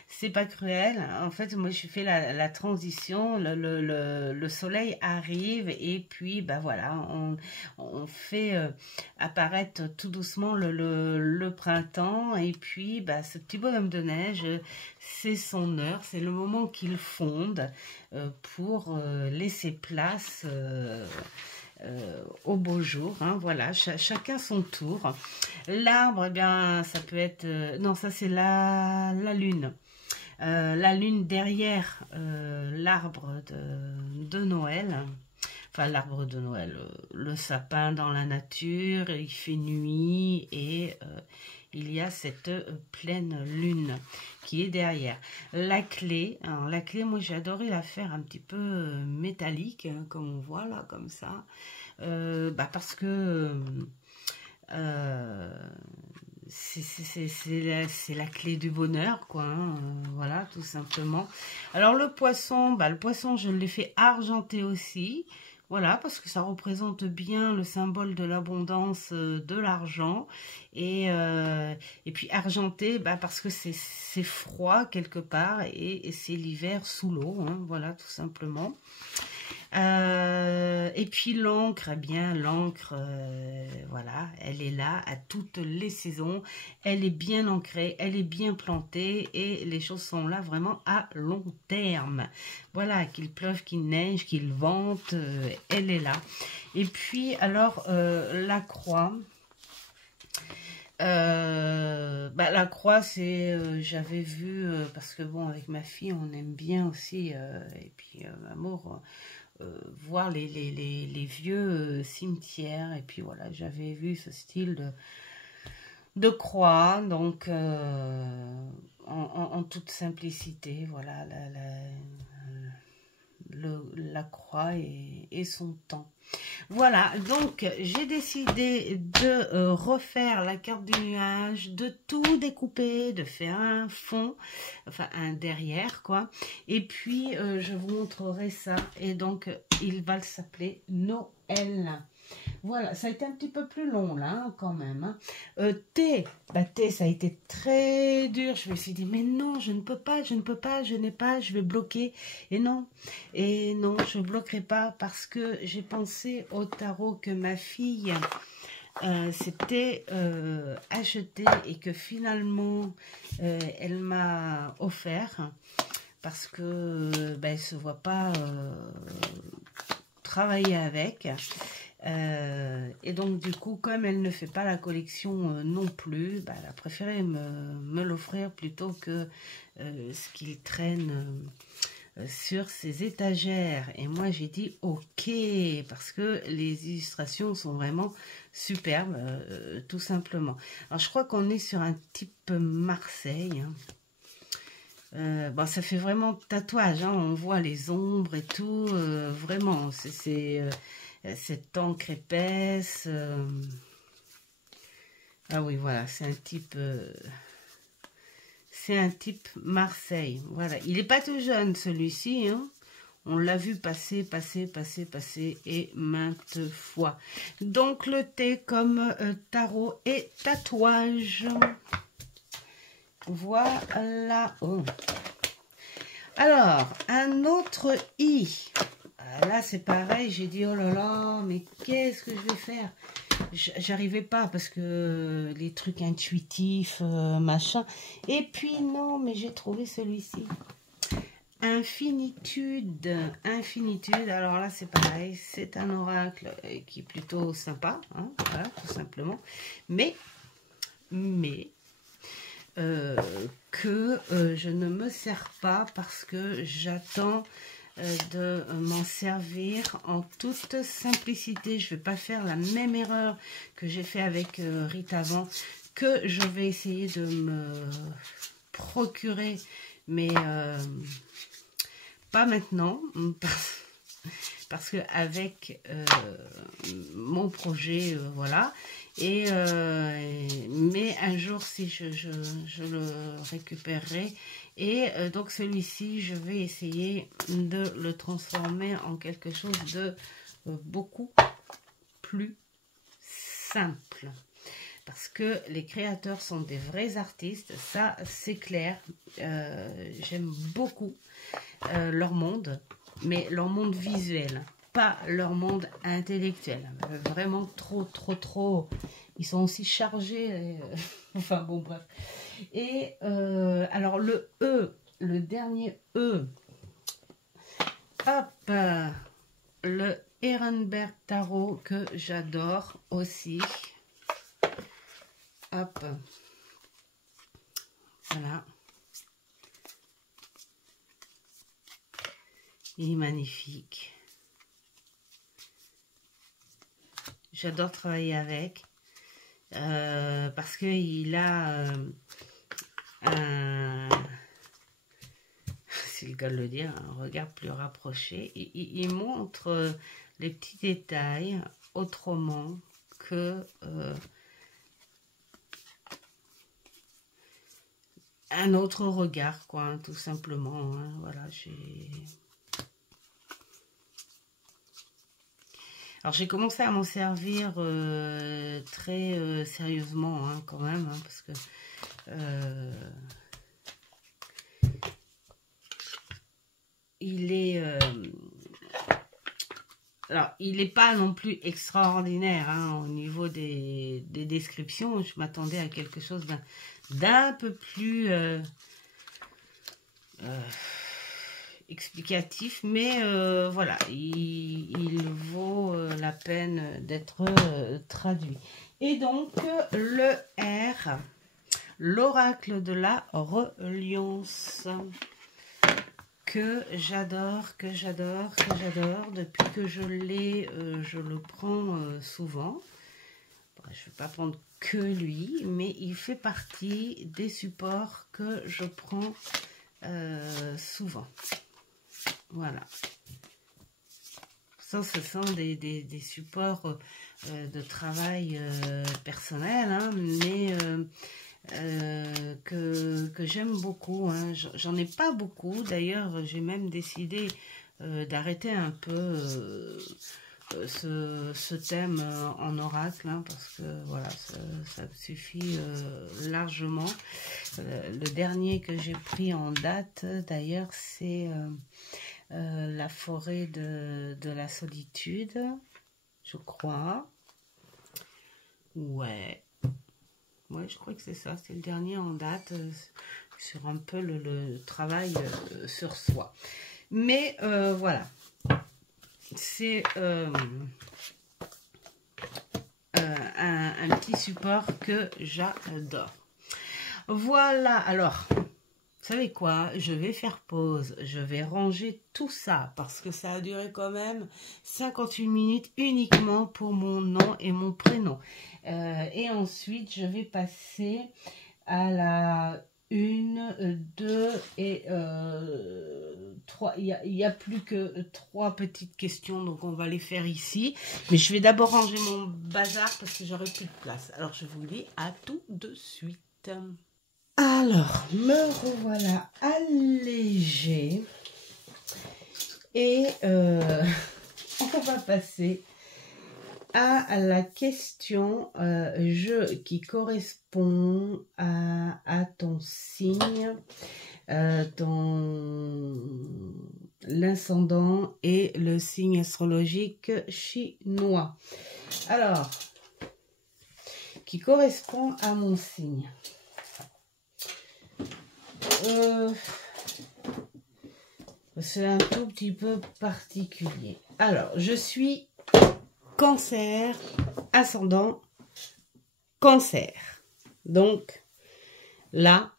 c'est pas cruel, en fait moi j'ai fait la transition, le soleil arrive et puis bah voilà, on fait apparaître tout doucement le printemps et puis bah ce petit bonhomme de neige, c'est son heure, c'est le moment qu'il fonde pour laisser place au beau jour, hein, voilà, chacun son tour. L'arbre, eh bien, ça peut être... non, ça c'est la lune. La lune derrière l'arbre de Noël. Enfin, l'arbre de Noël. Le sapin dans la nature, il fait nuit et il y a cette pleine lune qui est derrière. La clé, alors la clé, moi j'ai adoré la faire un petit peu métallique, hein, comme on voit là, comme ça. Bah parce que c'est la clé du bonheur, quoi. Hein, voilà, tout simplement. Alors le poisson, bah, le poisson, je l'ai fait argenté aussi. Voilà, parce que ça représente bien le symbole de l'abondance de l'argent. Et puis argenté, bah, parce que c'est froid quelque part et c'est l'hiver sous l'eau. Hein, voilà, tout simplement. Et puis l'encre, eh bien l'encre, voilà, elle est là à toutes les saisons, elle est bien ancrée, elle est bien plantée et les choses sont là vraiment à long terme. Voilà, qu'il pleuve, qu'il neige, qu'il vente, elle est là. Et puis alors la croix. Bah, la croix, c'est, j'avais vu, parce que bon, avec ma fille, on aime bien aussi, et puis amour, voir les vieux cimetières, et puis voilà, j'avais vu ce style de croix, donc en toute simplicité, voilà, la croix et son temps. Voilà, donc j'ai décidé de refaire la carte du nuage, de tout découper, de faire un fond, enfin un derrière quoi. Et puis je vous montrerai ça. Et donc il va s'appeler Noël. Voilà, ça a été un petit peu plus long là, hein, quand même. Hein. Thé, bah, thé, ça a été très dur. Je me suis dit, mais non, je ne peux pas, je n'ai pas, je vais bloquer. Et non, je ne bloquerai pas parce que j'ai pensé au tarot que ma fille s'était acheté et que finalement elle m'a offert parce que bah, elle ne se voit pas travailler avec. Et donc du coup comme elle ne fait pas la collection non plus, bah, elle a préféré me l'offrir plutôt que ce qu'il traîne sur ses étagères. Et moi j'ai dit ok parce que les illustrations sont vraiment superbes, tout simplement. Alors je crois qu'on est sur un type Marseille, hein. Bon, ça fait vraiment tatouage, hein, on voit les ombres et tout, vraiment, c'est cette encre épaisse. Ah oui, voilà, c'est un type Marseille. Voilà, il n'est pas tout jeune celui-ci, hein. On l'a vu passer et maintes fois. Donc le thé comme tarot et tatouage. Voilà. Oh. Alors, un autre i. Là, c'est pareil. J'ai dit, oh là là, mais qu'est-ce que je vais faire? J'arrivais pas parce que les trucs intuitifs, machin. Et puis, non, mais j'ai trouvé celui-ci. Infinitude. Infinitude. Alors là, c'est pareil. C'est un oracle qui est plutôt sympa. Hein, voilà, tout simplement. Mais que je ne me sers pas parce que j'attends de m'en servir en toute simplicité. Je ne vais pas faire la même erreur que j'ai fait avec Rite avant, que je vais essayer de me procurer, mais pas maintenant, parce que avec mon projet, voilà. Mais un jour, si je le récupérerai. Et donc celui-ci, je vais essayer de le transformer en quelque chose de beaucoup plus simple. Parce que les créateurs sont des vrais artistes, ça c'est clair. J'aime beaucoup leur monde, mais leur monde visuel, pas leur monde intellectuel. Vraiment trop. Ils sont aussi chargés. Enfin bon, bref. Et alors le E, le dernier E, hop, le Ehrenberg Tarot que j'adore aussi. Hop, voilà. Il est magnifique. J'adore travailler avec parce qu'il a un, c'est le cas de le dire, un regard plus rapproché. Il montre les petits détails autrement que un autre regard, quoi, hein, tout simplement. Hein, voilà, alors j'ai commencé à m'en servir très sérieusement, hein, quand même, hein, parce que il est alors il n'est pas non plus extraordinaire, hein, au niveau des descriptions. Je m'attendais à quelque chose d'un peu plus explicatif, mais voilà, il vaut la peine d'être traduit. Et donc le R, l'oracle de la reliance, que j'adore, depuis que je l'ai, je le prends souvent. Bon, je ne vais pas prendre que lui, mais il fait partie des supports que je prends souvent. Voilà. Ça, ce sont des supports de travail personnel, hein, mais que j'aime beaucoup. Hein. J'en ai pas beaucoup. D'ailleurs, j'ai même décidé d'arrêter un peu ce thème en oracle, hein, parce que voilà, ça suffit largement. Le dernier que j'ai pris en date, d'ailleurs, c'est la forêt de la solitude, je crois. Ouais, je crois que c'est ça, c'est le dernier en date sur un peu le travail sur soi. Mais voilà, c'est un petit support que j'adore. Voilà, alors, vous savez quoi, je vais faire pause, je vais ranger tout ça parce que ça a duré quand même 58 minutes uniquement pour mon nom et mon prénom. Et ensuite, je vais passer à la 1, 2 et 3. Il y a plus que 3 petites questions, donc on va les faire ici. Mais je vais d'abord ranger mon bazar parce que j'aurai plus de place. Alors, je vous dis à tout de suite. Alors, me revoilà allégée et on va passer à la question qui correspond à ton signe, l'ascendant et le signe astrologique chinois. Alors, qui correspond à mon signe. C'est un tout petit peu particulier. Alors, je suis Cancer, ascendant Cancer. Donc, là,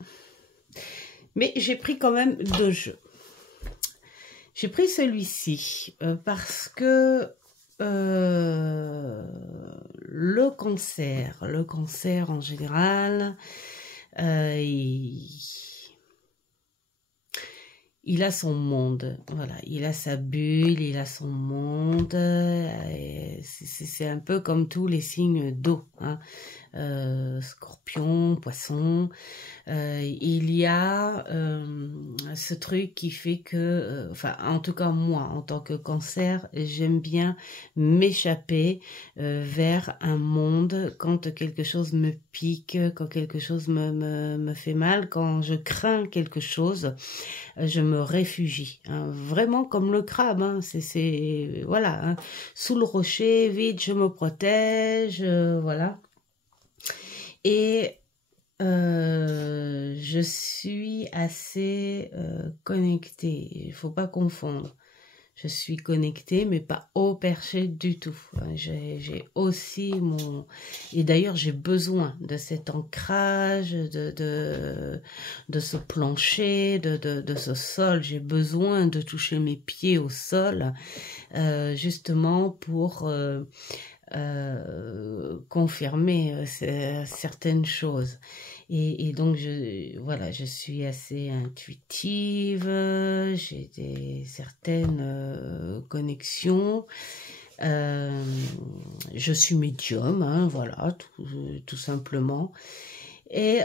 mais j'ai pris quand même 2 jeux. J'ai pris celui-ci parce que le cancer en général, il a son monde, voilà, il a sa bulle, il a son monde, c'est un peu comme tous les signes d'eau, hein. Scorpion, poisson, il y a ce truc qui fait que, enfin, en tout cas moi, en tant que cancer, j'aime bien m'échapper vers un monde quand quelque chose me pique, quand quelque chose me fait mal, quand je crains quelque chose, je me réfugie, hein, vraiment comme le crabe, hein, voilà, hein, sous le rocher, vite, je me protège, voilà. Et je suis assez connectée, il faut pas confondre. Je suis connectée, mais pas au perché du tout. J'ai aussi mon... Et d'ailleurs, j'ai besoin de cet ancrage, de ce plancher, de ce sol. J'ai besoin de toucher mes pieds au sol, justement pour confirmer certaines choses. Et donc, voilà, je suis assez intuitive, j'ai certaines connexions. Je suis médium, hein, voilà, tout simplement. Et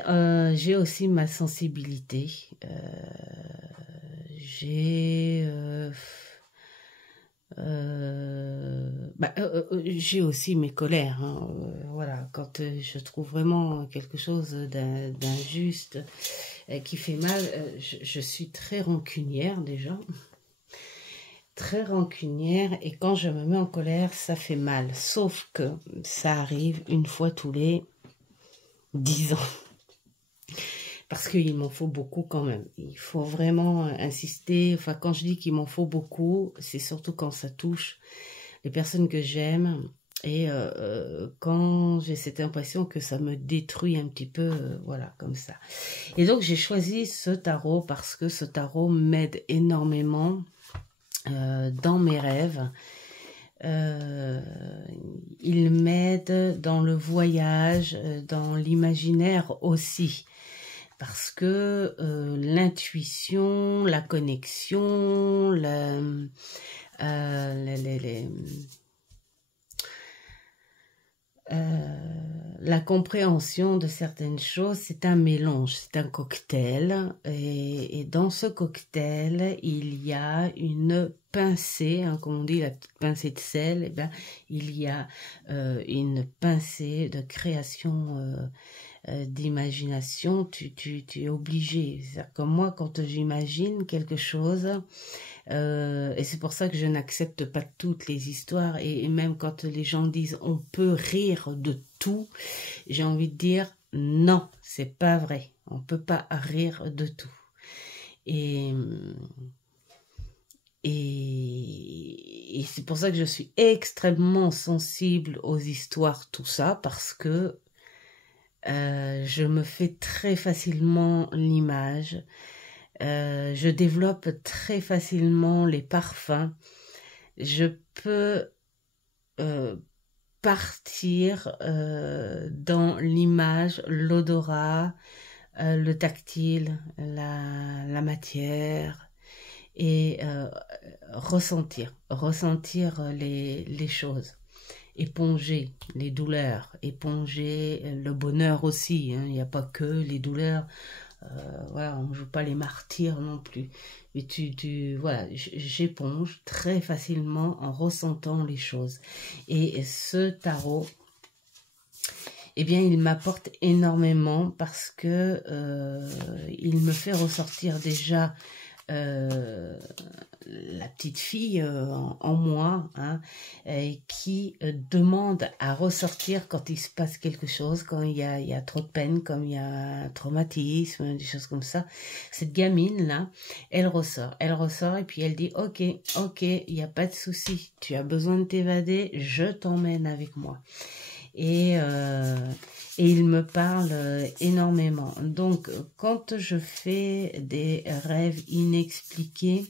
j'ai aussi ma sensibilité. J'ai aussi mes colères, hein, voilà, quand je trouve vraiment quelque chose d'injuste qui fait mal, je suis très rancunière déjà, très rancunière, et quand je me mets en colère, ça fait mal, sauf que ça arrive une fois tous les 10 ans. Parce qu'il m'en faut beaucoup quand même. Il faut vraiment insister. Enfin, quand je dis qu'il m'en faut beaucoup, c'est surtout quand ça touche les personnes que j'aime. Et quand j'ai cette impression que ça me détruit un petit peu, voilà, comme ça. Et donc, j'ai choisi ce tarot parce que ce tarot m'aide énormément dans mes rêves. Il m'aide dans le voyage, dans l'imaginaire aussi. Parce que l'intuition, la connexion, la compréhension de certaines choses, c'est un mélange, c'est un cocktail. Et dans ce cocktail, il y a une pincée, hein, comme on dit, la petite pincée de sel, et ben, il y a une pincée de création d'imagination, tu es obligé. C'est-à-dire que moi, quand j'imagine quelque chose, et c'est pour ça que je n'accepte pas toutes les histoires, et même quand les gens disent on peut rire de tout, j'ai envie de dire non, c'est pas vrai. On peut pas rire de tout. Et c'est pour ça que je suis extrêmement sensible aux histoires, tout ça, parce que je me fais très facilement l'image. Je développe très facilement les parfums. Je peux partir dans l'image, l'odorat, le tactile, la matière, et ressentir les choses. Éponger les douleurs, éponger le bonheur aussi, hein. Il n'y a pas que les douleurs, voilà, on ne joue pas les martyrs non plus. Mais voilà, j'éponge très facilement en ressentant les choses. Et ce tarot, eh bien, il m'apporte énormément parce que il me fait ressortir déjà la petite fille en moi, hein, qui demande à ressortir quand il se passe quelque chose, quand il y a trop de peine, quand il y a un traumatisme, des choses comme ça. Cette gamine-là, elle ressort et puis elle dit ok, il n'y a pas de souci, tu as besoin de t'évader, je t'emmène avec moi. Et il me parle énormément. Donc, quand je fais des rêves inexpliqués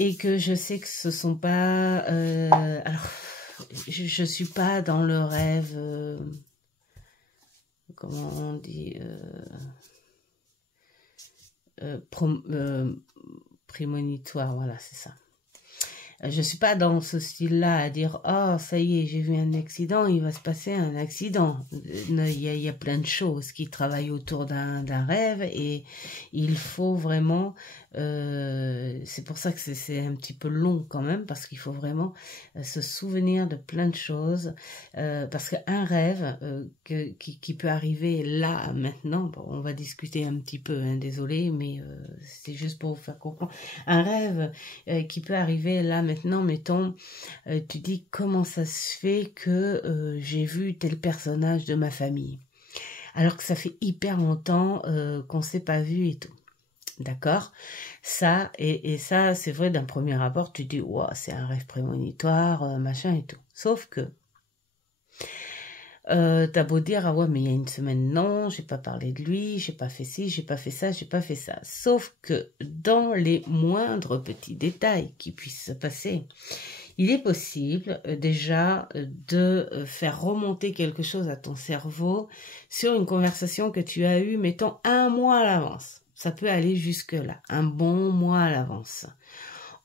et que je sais que ce sont pas... alors, je suis pas dans le rêve... comment on dit prémonitoire, voilà, c'est ça. Je suis pas dans ce style-là à dire oh ça y est j'ai vu un accident, il va se passer un accident. Il y a plein de choses qui travaillent autour d'un rêve et il faut vraiment c'est pour ça que c'est un petit peu long quand même parce qu'il faut vraiment se souvenir de plein de choses parce qu'un rêve qui peut arriver là maintenant, bon, on va discuter un petit peu hein, désolé mais c'est juste pour vous faire comprendre un rêve qui peut arriver là maintenant, mettons, tu dis comment ça se fait que j'ai vu tel personnage de ma famille, alors que ça fait hyper longtemps qu'on s'est pas vu et tout. D'accord? Ça, et ça, c'est vrai, d'un premier rapport, tu dis, wow, c'est un rêve prémonitoire, machin et tout. Sauf que, t'as beau dire, ah ouais, mais il y a une semaine, non, j'ai pas parlé de lui, j'ai pas fait ci, j'ai pas fait ça, j'ai pas fait ça. Sauf que dans les moindres petits détails qui puissent se passer, il est possible déjà de faire remonter quelque chose à ton cerveau sur une conversation que tu as eue, mettons, 1 mois à l'avance. Ça peut aller jusque-là, un bon mois à l'avance.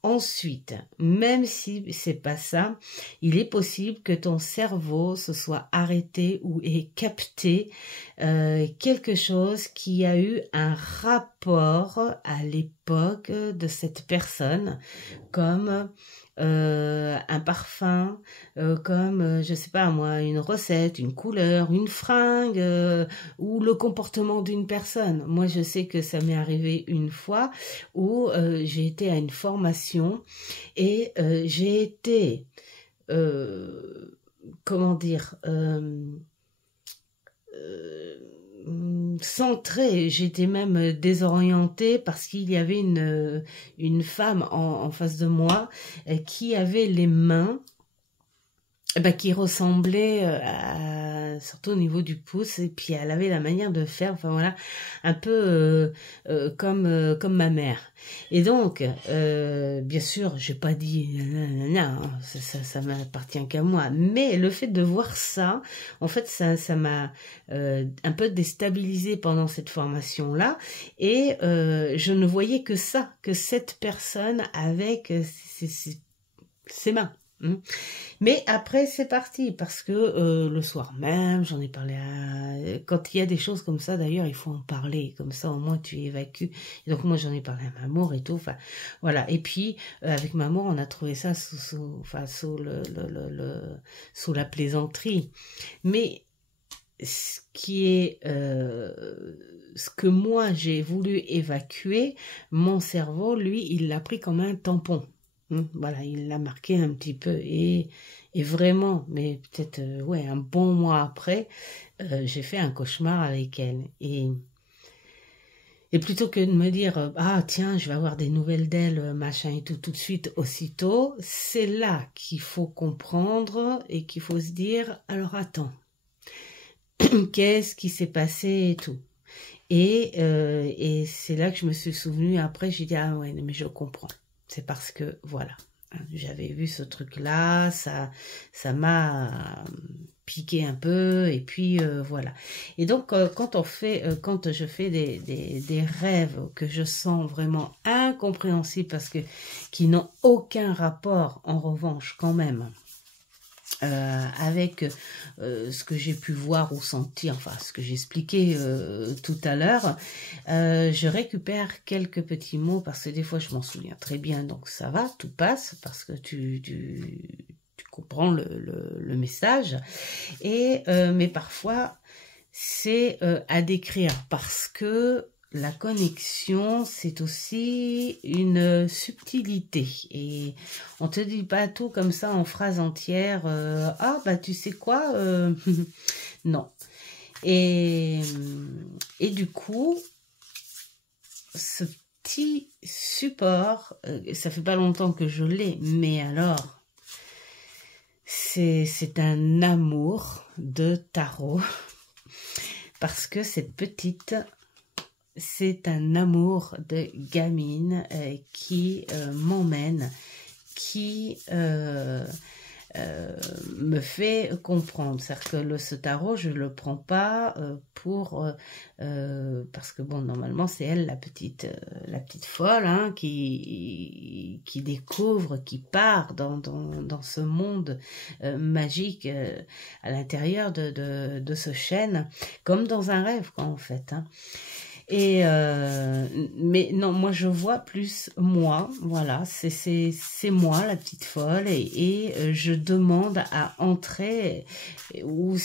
Ensuite, même si c'est pas ça, il est possible que ton cerveau se soit arrêté ou ait capté quelque chose qui a eu un rapport à l'époque de cette personne, comme un parfum, comme, je sais pas moi, une recette, une couleur, une fringue, ou le comportement d'une personne. Moi, je sais que ça m'est arrivé une fois où j'ai été à une formation et j'ai été, comment dire, centrée, j'étais même désorientée parce qu'il y avait une femme en face de moi qui avait les mains qui ressemblait surtout au niveau du pouce et puis elle avait la manière de faire enfin voilà un peu comme ma mère et donc bien sûr j'ai pas dit nanana, hein, ça m'appartient qu'à moi mais le fait de voir ça en fait ça m'a un peu déstabilisée pendant cette formation là et je ne voyais que ça que cette personne avec ses mains. Mais après c'est parti parce que le soir même j'en ai parlé quand il y a des choses comme ça d'ailleurs il faut en parler comme ça au moins tu évacues et donc moi j'en ai parlé à Mamour et tout enfin voilà et puis avec Mamour on a trouvé ça sous la plaisanterie mais ce qui est ce que moi j'ai voulu évacuer mon cerveau lui il l'a pris comme un tampon. Voilà, il l'a marqué un petit peu et vraiment, mais peut-être ouais, un bon mois après, j'ai fait un cauchemar avec elle et plutôt que de me dire ah tiens je vais avoir des nouvelles d'elle machin et tout de suite aussitôt, c'est là qu'il faut comprendre et qu'il faut se dire alors attends qu'est-ce qui s'est passé et tout. Et c'est là que je me suis souvenue après j'ai dit ah ouais mais je comprends. C'est parce que, voilà, j'avais vu ce truc-là, ça m'a piqué un peu, et puis voilà. Et donc, quand je fais des rêves que je sens vraiment incompréhensibles, parce que qui n'ont aucun rapport, en revanche, quand même, avec ce que j'ai pu voir ou sentir, enfin ce que j'expliquais tout à l'heure, je récupère quelques petits mots parce que des fois je m'en souviens très bien, donc ça va, tout passe parce que tu comprends le message, et mais parfois c'est à décrire parce que la connexion, c'est aussi une subtilité. Et on te dit pas tout comme ça en phrase entière. Ah, bah tu sais quoi non. Et du coup, ce petit support, ça fait pas longtemps que je l'ai, mais alors, c'est un amour de tarot. Parce que cette petite... c'est un amour de gamine qui m'emmène, qui me fait comprendre. C'est-à-dire que ce tarot, je le prends pas parce que bon, normalement c'est elle la petite folle hein, qui découvre, qui part dans ce monde magique à l'intérieur de ce chêne, comme dans un rêve quoi en fait. Hein. Et mais non, moi je vois plus moi, voilà, c'est moi la petite folle et je demande à entrer ou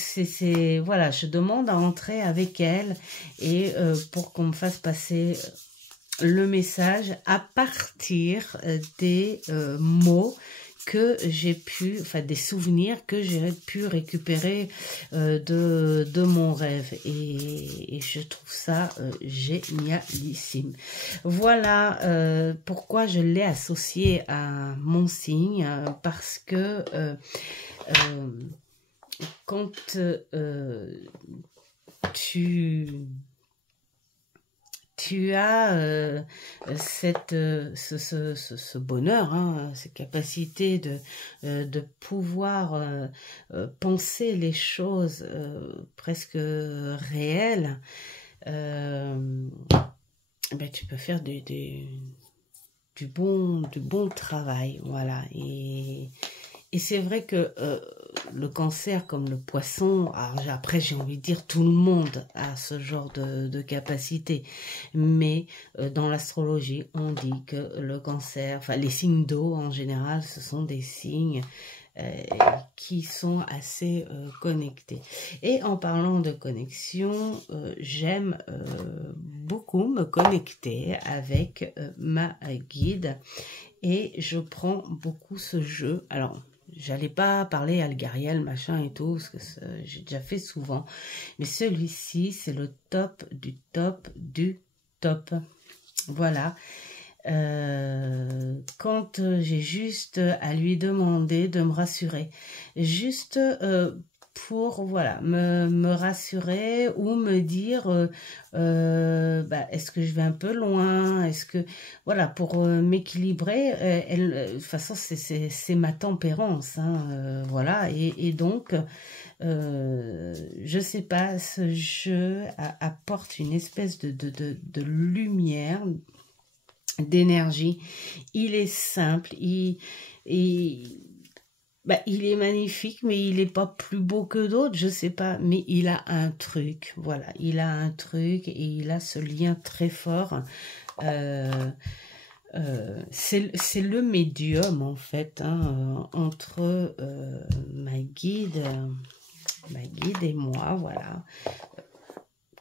voilà, je demande à entrer avec elle et pour qu'on me fasse passer le message à partir des mots que j'ai pu, enfin des souvenirs que j'ai pu récupérer de mon rêve et je trouve ça génialissime. Voilà pourquoi je l'ai associé à mon signe, parce que quand tu as ce bonheur, hein, cette capacité de pouvoir penser les choses presque réelles, ben, tu peux faire du bon travail, voilà. Et c'est vrai que le cancer comme le poisson, alors après j'ai envie de dire tout le monde a ce genre de capacité, mais dans l'astrologie on dit que le cancer, enfin les signes d'eau en général, ce sont des signes qui sont assez connectés. Et en parlant de connexion, j'aime beaucoup me connecter avec ma guide et je prends beaucoup ce jeu. Alors, j'allais pas parler Algariel, machin et tout, parce que j'ai déjà fait souvent. Mais celui-ci, c'est le top du top du top. Voilà. Quand j'ai juste à lui demander de me rassurer. Juste pour voilà me rassurer ou me dire bah, est-ce que je vais un peu loin, est-ce que voilà pour m'équilibrer. De toute façon c'est ma tempérance hein, voilà et donc je sais pas, ce jeu apporte une espèce de lumière, d'énergie. Il est simple, bah, il est magnifique, mais il n'est pas plus beau que d'autres, je sais pas, mais il a un truc, voilà, il a un truc et il a ce lien très fort. C'est le médium en fait hein, entre ma guide et moi, voilà.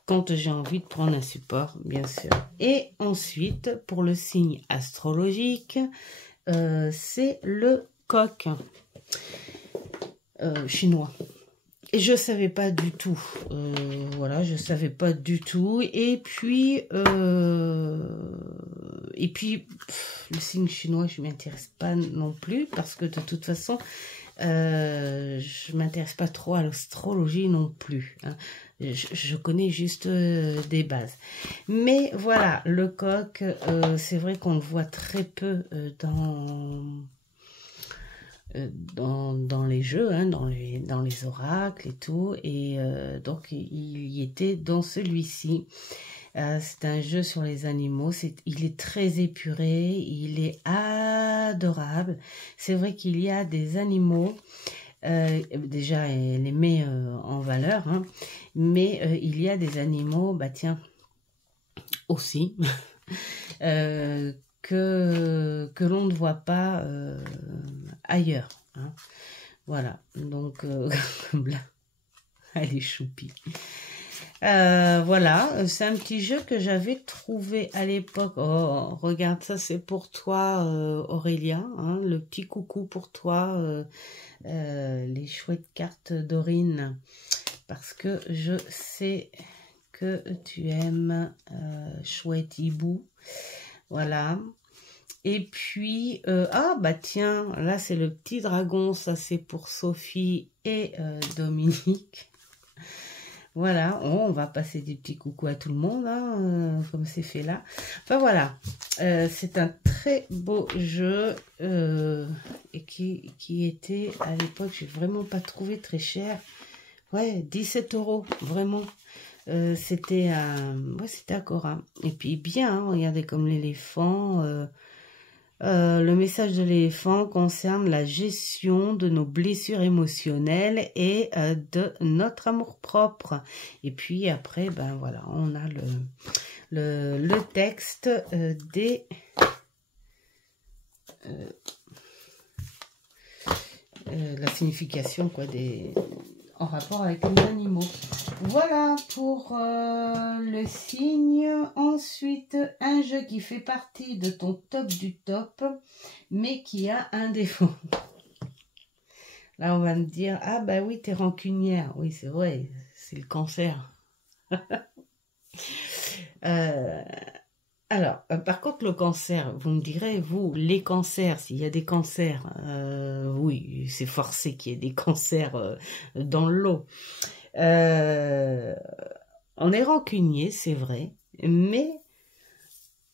Quand j'ai envie de prendre un support, bien sûr. Et ensuite, pour le signe astrologique, c'est le coq chinois. Et je savais pas du tout. Voilà, je savais pas du tout. Et puis le signe chinois, je m'intéresse pas non plus parce que de toute façon, je m'intéresse pas trop à l'astrologie non plus. Hein. Je connais juste des bases. Mais voilà, le coq, c'est vrai qu'on le voit très peu dans les jeux, hein, dans les oracles et tout. Et donc, il y était dans celui-ci. C'est un jeu sur les animaux. Il est très épuré, il est adorable. C'est vrai qu'il y a des animaux... déjà elle les met en valeur hein, mais il y a des animaux bah tiens aussi que l'on ne voit pas ailleurs hein. Voilà donc comme là elle est choupie. Voilà, c'est un petit jeu que j'avais trouvé à l'époque. Oh, regarde, ça c'est pour toi, Aurélia, hein, le petit coucou pour toi, les chouettes cartes d'Aurine, parce que je sais que tu aimes chouette hibou. Voilà. Et puis, ah bah tiens, là c'est le petit dragon, ça c'est pour Sophie et Dominique. Voilà, on va passer des petits coucous à tout le monde, hein, comme c'est fait là. Enfin voilà, c'est un très beau jeu et qui était à l'époque, j'ai vraiment pas trouvé très cher. Ouais, 17 €, vraiment. C'était à Cora. Et puis bien, hein, regardez comme l'éléphant. Le message de l'éléphant concerne la gestion de nos blessures émotionnelles et de notre amour-propre. Et puis après, ben voilà, on a le texte la signification quoi, en rapport avec les animaux. Voilà pour le signe. Ensuite, un jeu qui fait partie de ton top du top, mais qui a un défaut. Là, on va me dire, ah bah oui, t'es rancunière. Oui, c'est vrai, c'est le cancer. Alors, par contre, le cancer, vous me direz, vous, les cancers, s'il y a des cancers, oui, c'est forcé qu'il y ait des cancers dans le lot. On est rancunier, c'est vrai, mais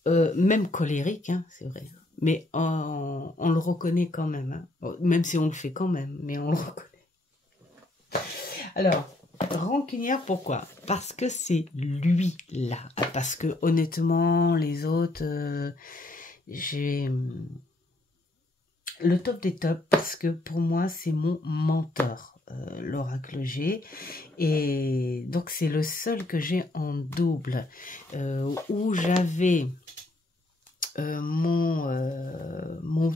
même colérique, hein, c'est vrai. Mais on le reconnaît quand même, hein, même si on le fait quand même, mais on le reconnaît. Alors, rancunière, pourquoi? Parce que c'est lui là. Parce que honnêtement, les autres, j'ai le top des tops parce que pour moi, c'est mon mentor, l'oracle G. Et donc, c'est le seul que j'ai en double, où j'avais mon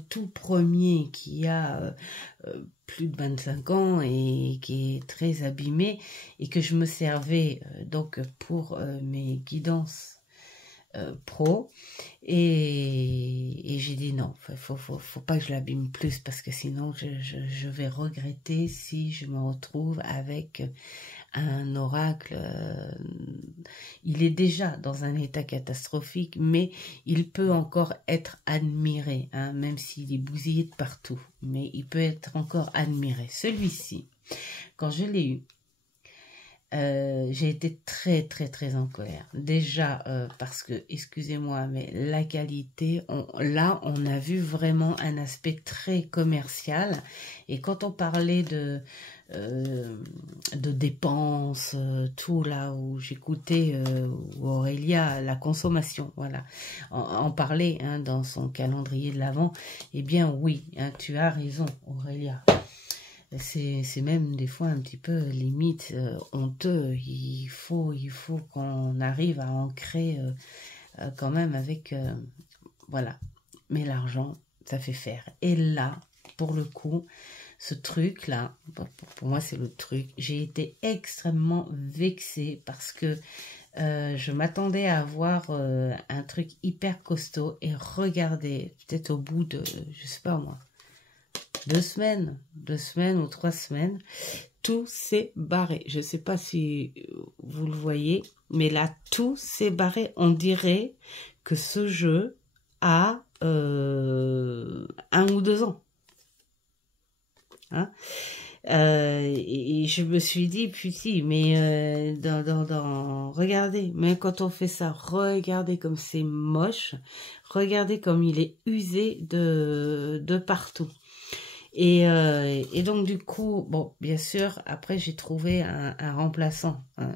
tout premier qui a plus de 25 ans et qui est très abîmé et que je me servais donc pour mes guidances pro et j'ai dit non, faut pas que je l'abîme plus parce que sinon je vais regretter si je me retrouve avec un oracle. Il est déjà dans un état catastrophique, mais il peut encore être admiré, hein, même s'il est bousillé de partout, mais il peut être encore admiré. Celui-ci, quand je l'ai eu, j'ai été très en colère. Déjà parce que, excusez-moi, mais la qualité, là on a vu vraiment un aspect très commercial. Et quand on parlait de dépenses, tout là où j'écoutais Aurélia, la consommation, voilà, en parlait hein, dans son calendrier de l'Avent. Eh bien oui, hein, tu as raison Aurélia. C'est même des fois un petit peu limite honteux. Il faut qu'on arrive à ancrer quand même avec... voilà. Mais l'argent, ça fait faire. Et là, pour le coup, ce truc-là, pour moi c'est le truc, j'ai été extrêmement vexée parce que je m'attendais à avoir un truc hyper costaud et regardez, peut-être au bout de, je sais pas moi, 2 semaines ou 3 semaines, tout s'est barré. Je ne sais pas si vous le voyez, mais là, tout s'est barré. On dirait que ce jeu a 1 ou 2 ans. Hein et je me suis dit, putain, mais regardez, mais quand on fait ça, regardez comme c'est moche, regardez comme il est usé de partout. Et donc du coup, bon, bien sûr, après j'ai trouvé un remplaçant, hein,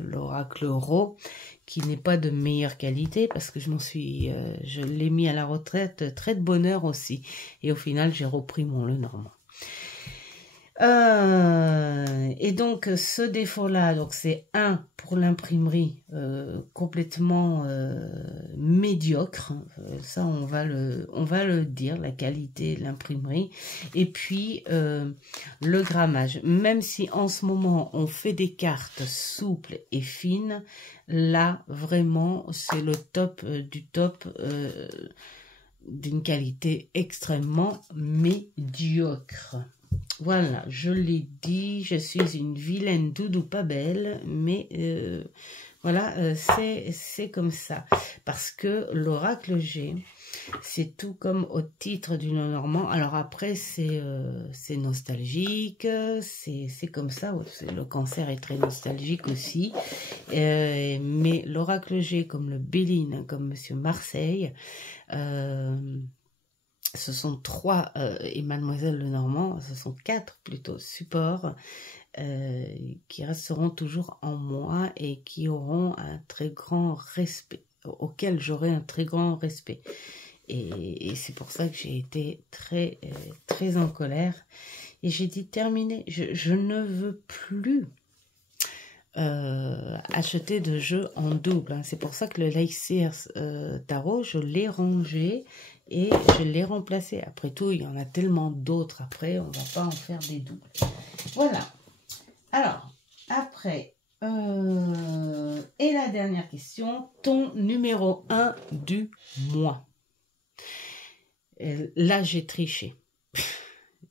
l'oracle Ro, qui n'est pas de meilleure qualité parce que je l'ai mis à la retraite très de bonne heure aussi. Et au final, j'ai repris mon Lenormand. Et donc ce défaut-là, donc c'est un pour l'imprimerie complètement médiocre. Ça, on va le dire, la qualité de l'imprimerie. Et puis le grammage. Même si en ce moment on fait des cartes souples et fines, là vraiment c'est le top du top. D'une qualité extrêmement médiocre. Voilà, je l'ai dit, je suis une vilaine doudou pas belle, mais voilà, c'est comme ça. Parce que l'oracle G, C'est tout comme au titre du Lenormand. Alors après, c'est nostalgique, c'est comme ça. Le cancer est très nostalgique aussi. Mais l'oracle G, comme le Béline, comme Monsieur Marseille, ce sont 3, et Mademoiselle Lenormand, ce sont 4 plutôt supports qui resteront toujours en moi et qui auront un très grand respect, auquel j'aurai un très grand respect. Et c'est pour ça que j'ai été très, très en colère. Et j'ai dit terminé, je ne veux plus acheter de jeux en double. Hein. C'est pour ça que le Light Sears Tarot, je l'ai rangé et je l'ai remplacé. Après tout, il y en a tellement d'autres après, on va pas en faire des doubles. Voilà. Alors, après, et la dernière question, ton numéro 1 du mois. Là, j'ai triché.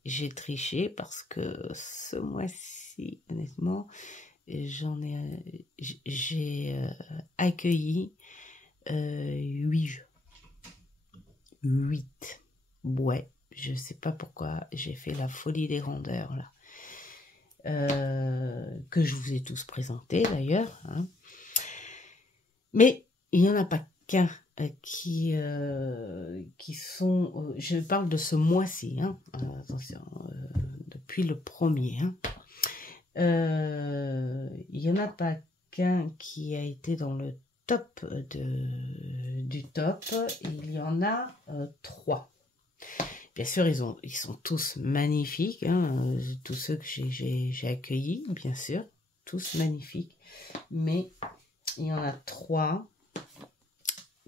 J'ai triché parce que ce mois-ci, honnêtement, j'ai accueilli 8 jeux. 8. Ouais, je sais pas pourquoi j'ai fait la folie des grandeurs là. Que je vous ai tous présentés d'ailleurs. Hein. Mais il n'y en a pas qu'un qui sont... je parle de ce mois-ci, hein, attention, depuis le 1er. Hein. Il n'y en a pas qu'un qui a été dans le top du top. Il y en a 3. Bien sûr, ils sont tous magnifiques. Hein, tous ceux que j'ai accueillis, bien sûr. Tous magnifiques. Mais il y en a 3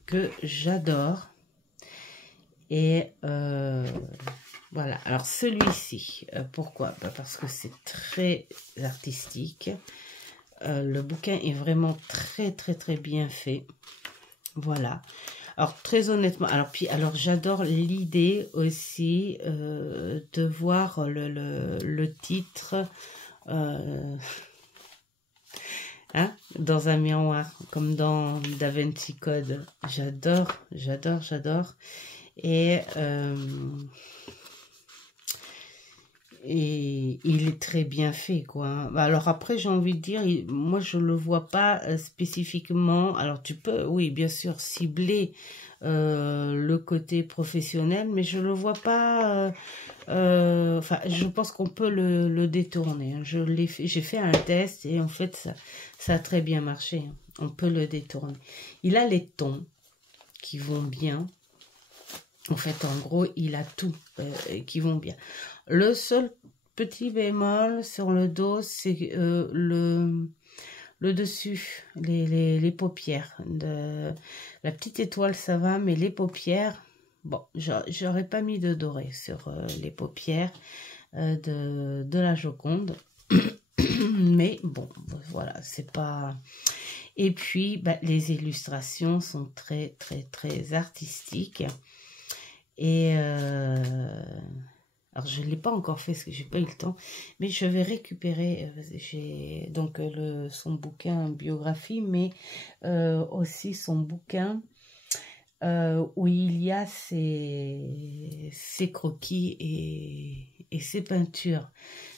que j'adore. Et voilà. Alors celui-ci, pourquoi? Parce que c'est très artistique. Le bouquin est vraiment très très très bien fait. Voilà. Alors très honnêtement, alors j'adore l'idée aussi de voir le titre hein, dans un miroir, comme dans Da Vinci Code. J'adore. Et il est très bien fait, quoi. Alors après, j'ai envie de dire, moi, je le vois pas spécifiquement. Alors, tu peux, oui, bien sûr, cibler le côté professionnel, mais je le vois pas... Enfin, je pense qu'on peut le détourner. Hein. J'ai fait un test et en fait, ça a très bien marché. Hein. On peut le détourner. Il a les tons qui vont bien. En fait, en gros, il a tout qui vont bien. Le seul petit bémol sur le dos, c'est le dessus, les paupières. La petite étoile, ça va, mais les paupières, bon, j'aurais pas mis de doré sur les paupières de la Joconde. Mais bon, voilà, c'est pas... Et puis, bah, les illustrations sont très, très, très artistiques. Et alors je ne l'ai pas encore fait parce que j'ai pas eu le temps, mais je vais récupérer j'ai donc son bouquin biographie, mais aussi son bouquin où il y a ses croquis et ses peintures.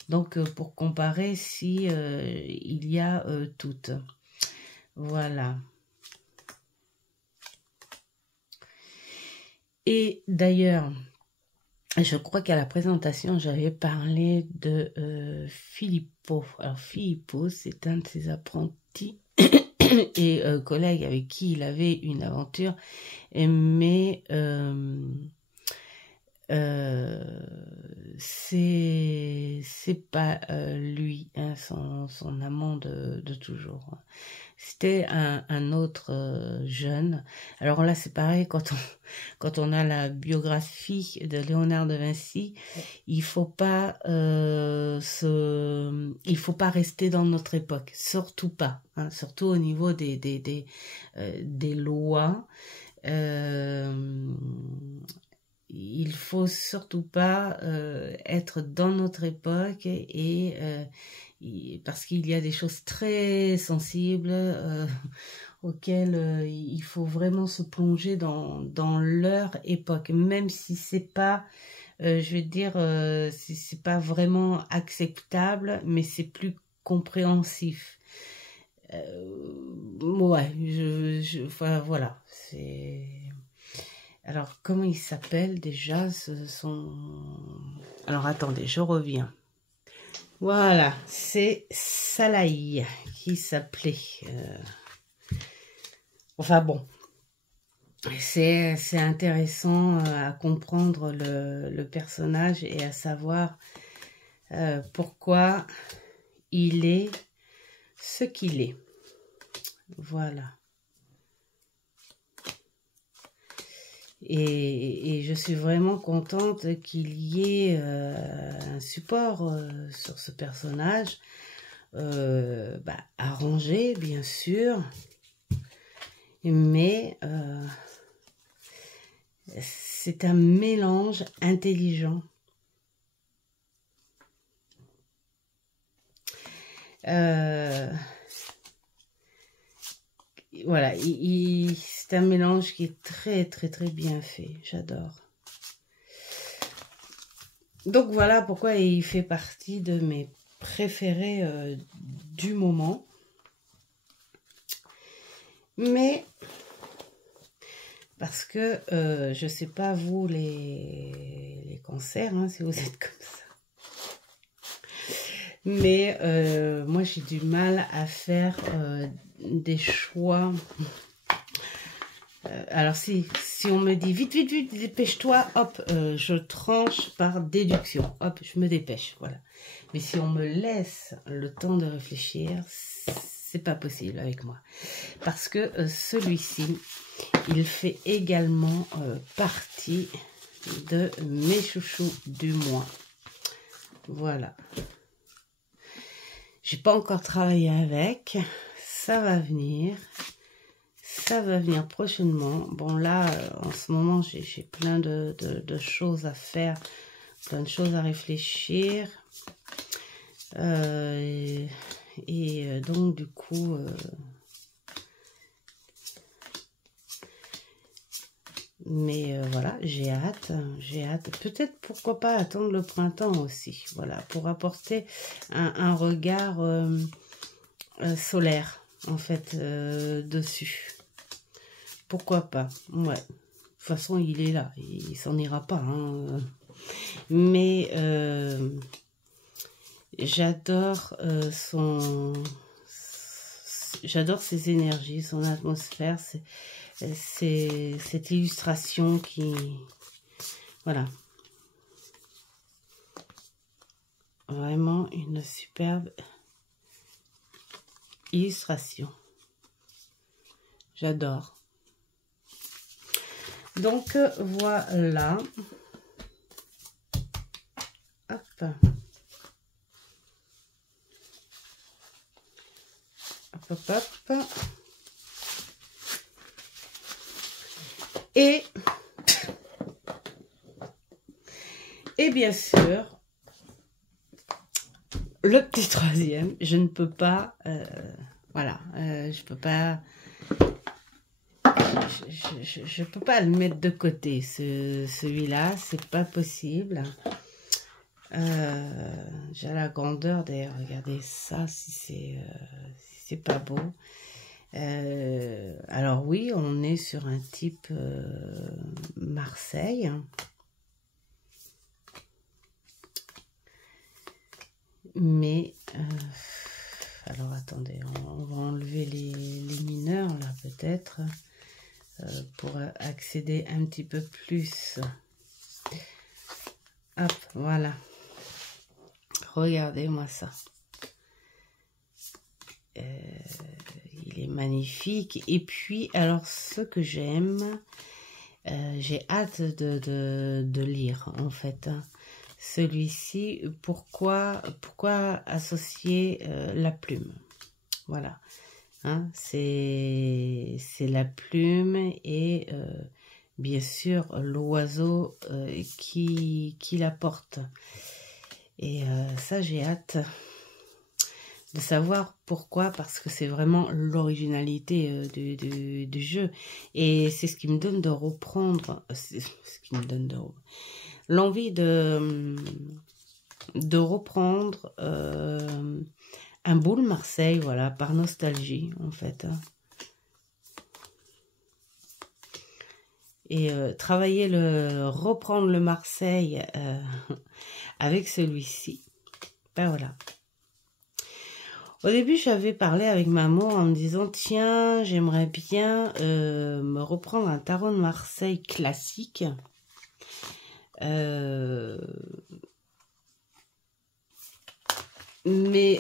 Donc pour comparer si il y a toutes. Voilà. Et d'ailleurs, je crois qu'à la présentation, j'avais parlé de Filippo. Alors, Filippo, c'est un de ses apprentis et collègues avec qui il avait une aventure. Mais c'est pas lui, hein, son amant de toujours. C'était un autre jeune. Alors là, c'est pareil, quand on a la biographie de Léonard de Vinci, il faut pas rester dans notre époque, surtout pas, hein, surtout au niveau des lois. Il faut surtout pas être dans notre époque et parce qu'il y a des choses très sensibles auxquels il faut vraiment se plonger dans leur époque, même si c'est pas, je vais dire, c'est pas vraiment acceptable, mais c'est plus compréhensif. Ouais, enfin, voilà, c'est... Alors, comment il s'appelle déjà, ce sont... Alors, attendez, je reviens. Voilà, c'est Salaï qui s'appelait. Enfin bon, c'est intéressant à comprendre le personnage et à savoir pourquoi il est ce qu'il est. Voilà. Et je suis vraiment contente qu'il y ait un support sur ce personnage, arrangé bien sûr, mais c'est un mélange intelligent. Voilà, c'est un mélange qui est très bien fait, j'adore. Donc voilà pourquoi il fait partie de mes préférés du moment. Mais parce que je sais pas vous les cancers, hein, si vous êtes comme ça. Mais moi j'ai du mal à faire des choix. Alors si on me dit vite, dépêche-toi, hop, je tranche par déduction. Hop, je me dépêche, voilà. Mais si on me laisse le temps de réfléchir, c'est pas possible avec moi. Parce que celui-ci, il fait également partie de mes chouchous du mois. Voilà. J'ai pas encore travaillé avec, ça va venir. Ça va venir prochainement. Bon là, en ce moment, j'ai plein de choses à faire, plein de choses à réfléchir. Donc du coup, voilà, j'ai hâte. Peut-être pourquoi pas attendre le printemps aussi. Voilà, pour apporter un regard solaire en fait dessus. Pourquoi pas, ouais. De toute façon, il est là, il s'en ira pas. Hein. Mais j'adore j'adore ses énergies, son atmosphère, cette illustration qui... Voilà. Vraiment une superbe illustration. J'adore. Donc voilà. Hop. Hop. Et bien sûr, le petit troisième, je ne peux pas, voilà, je peux pas, je peux pas le mettre de côté, celui-là, c'est pas possible. J'ai la grandeur d'ailleurs, regardez ça, si c'est pas beau. Alors oui, on est sur un type Marseille. Mais, alors attendez, on va enlever les mineurs là peut-être, pour accéder un petit peu plus. Hop, voilà. Regardez-moi ça. Il est magnifique. Et puis, alors, ce que j'aime, j'ai hâte de lire, en fait. Hein. Celui-ci, pourquoi associer la plume? Voilà. Hein, c'est la plume et bien sûr l'oiseau qui la porte. Et ça, j'ai hâte de savoir pourquoi, parce que c'est vraiment l'originalité du jeu. Et c'est ce qui me donne de reprendre, c'est ce qui me donne de l'envie de reprendre un boule Marseille, voilà, par nostalgie, en fait. Et reprendre le Marseille avec celui-ci. Ben voilà. Au début, j'avais parlé avec maman en me disant, tiens, j'aimerais bien me reprendre un tarot de Marseille classique. Mais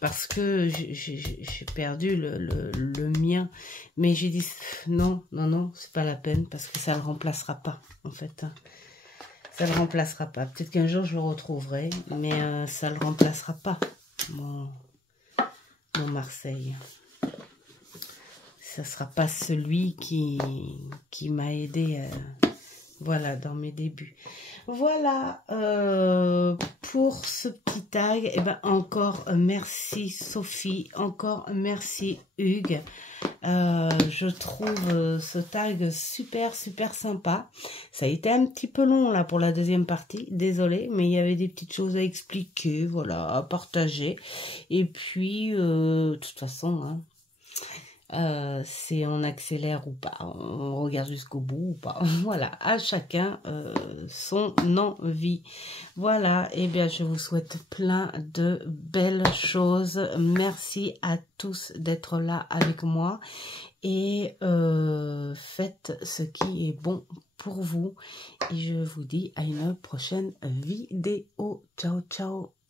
parce que j'ai perdu le mien. Mais j'ai dit, non, c'est pas la peine, parce que ça ne le remplacera pas, en fait. Ça ne le remplacera pas. Peut-être qu'un jour, je le retrouverai, mais ça ne le remplacera pas, mon Marseille. Ça sera pas celui qui m'a aidé voilà, dans mes débuts. Voilà pour ce petit tag. Et ben encore merci Sophie, encore merci Hugues. Je trouve ce tag super sympa. Ça a été un petit peu long là pour la deuxième partie, désolée, mais il y avait des petites choses à expliquer, voilà, à partager. Et puis de toute façon, hein, c'est on accélère ou pas, on regarde jusqu'au bout ou pas. Voilà, à chacun son envie. Voilà, et bien je vous souhaite plein de belles choses. Merci à tous d'être là avec moi et faites ce qui est bon pour vous. Et je vous dis à une prochaine vidéo. Ciao, ciao.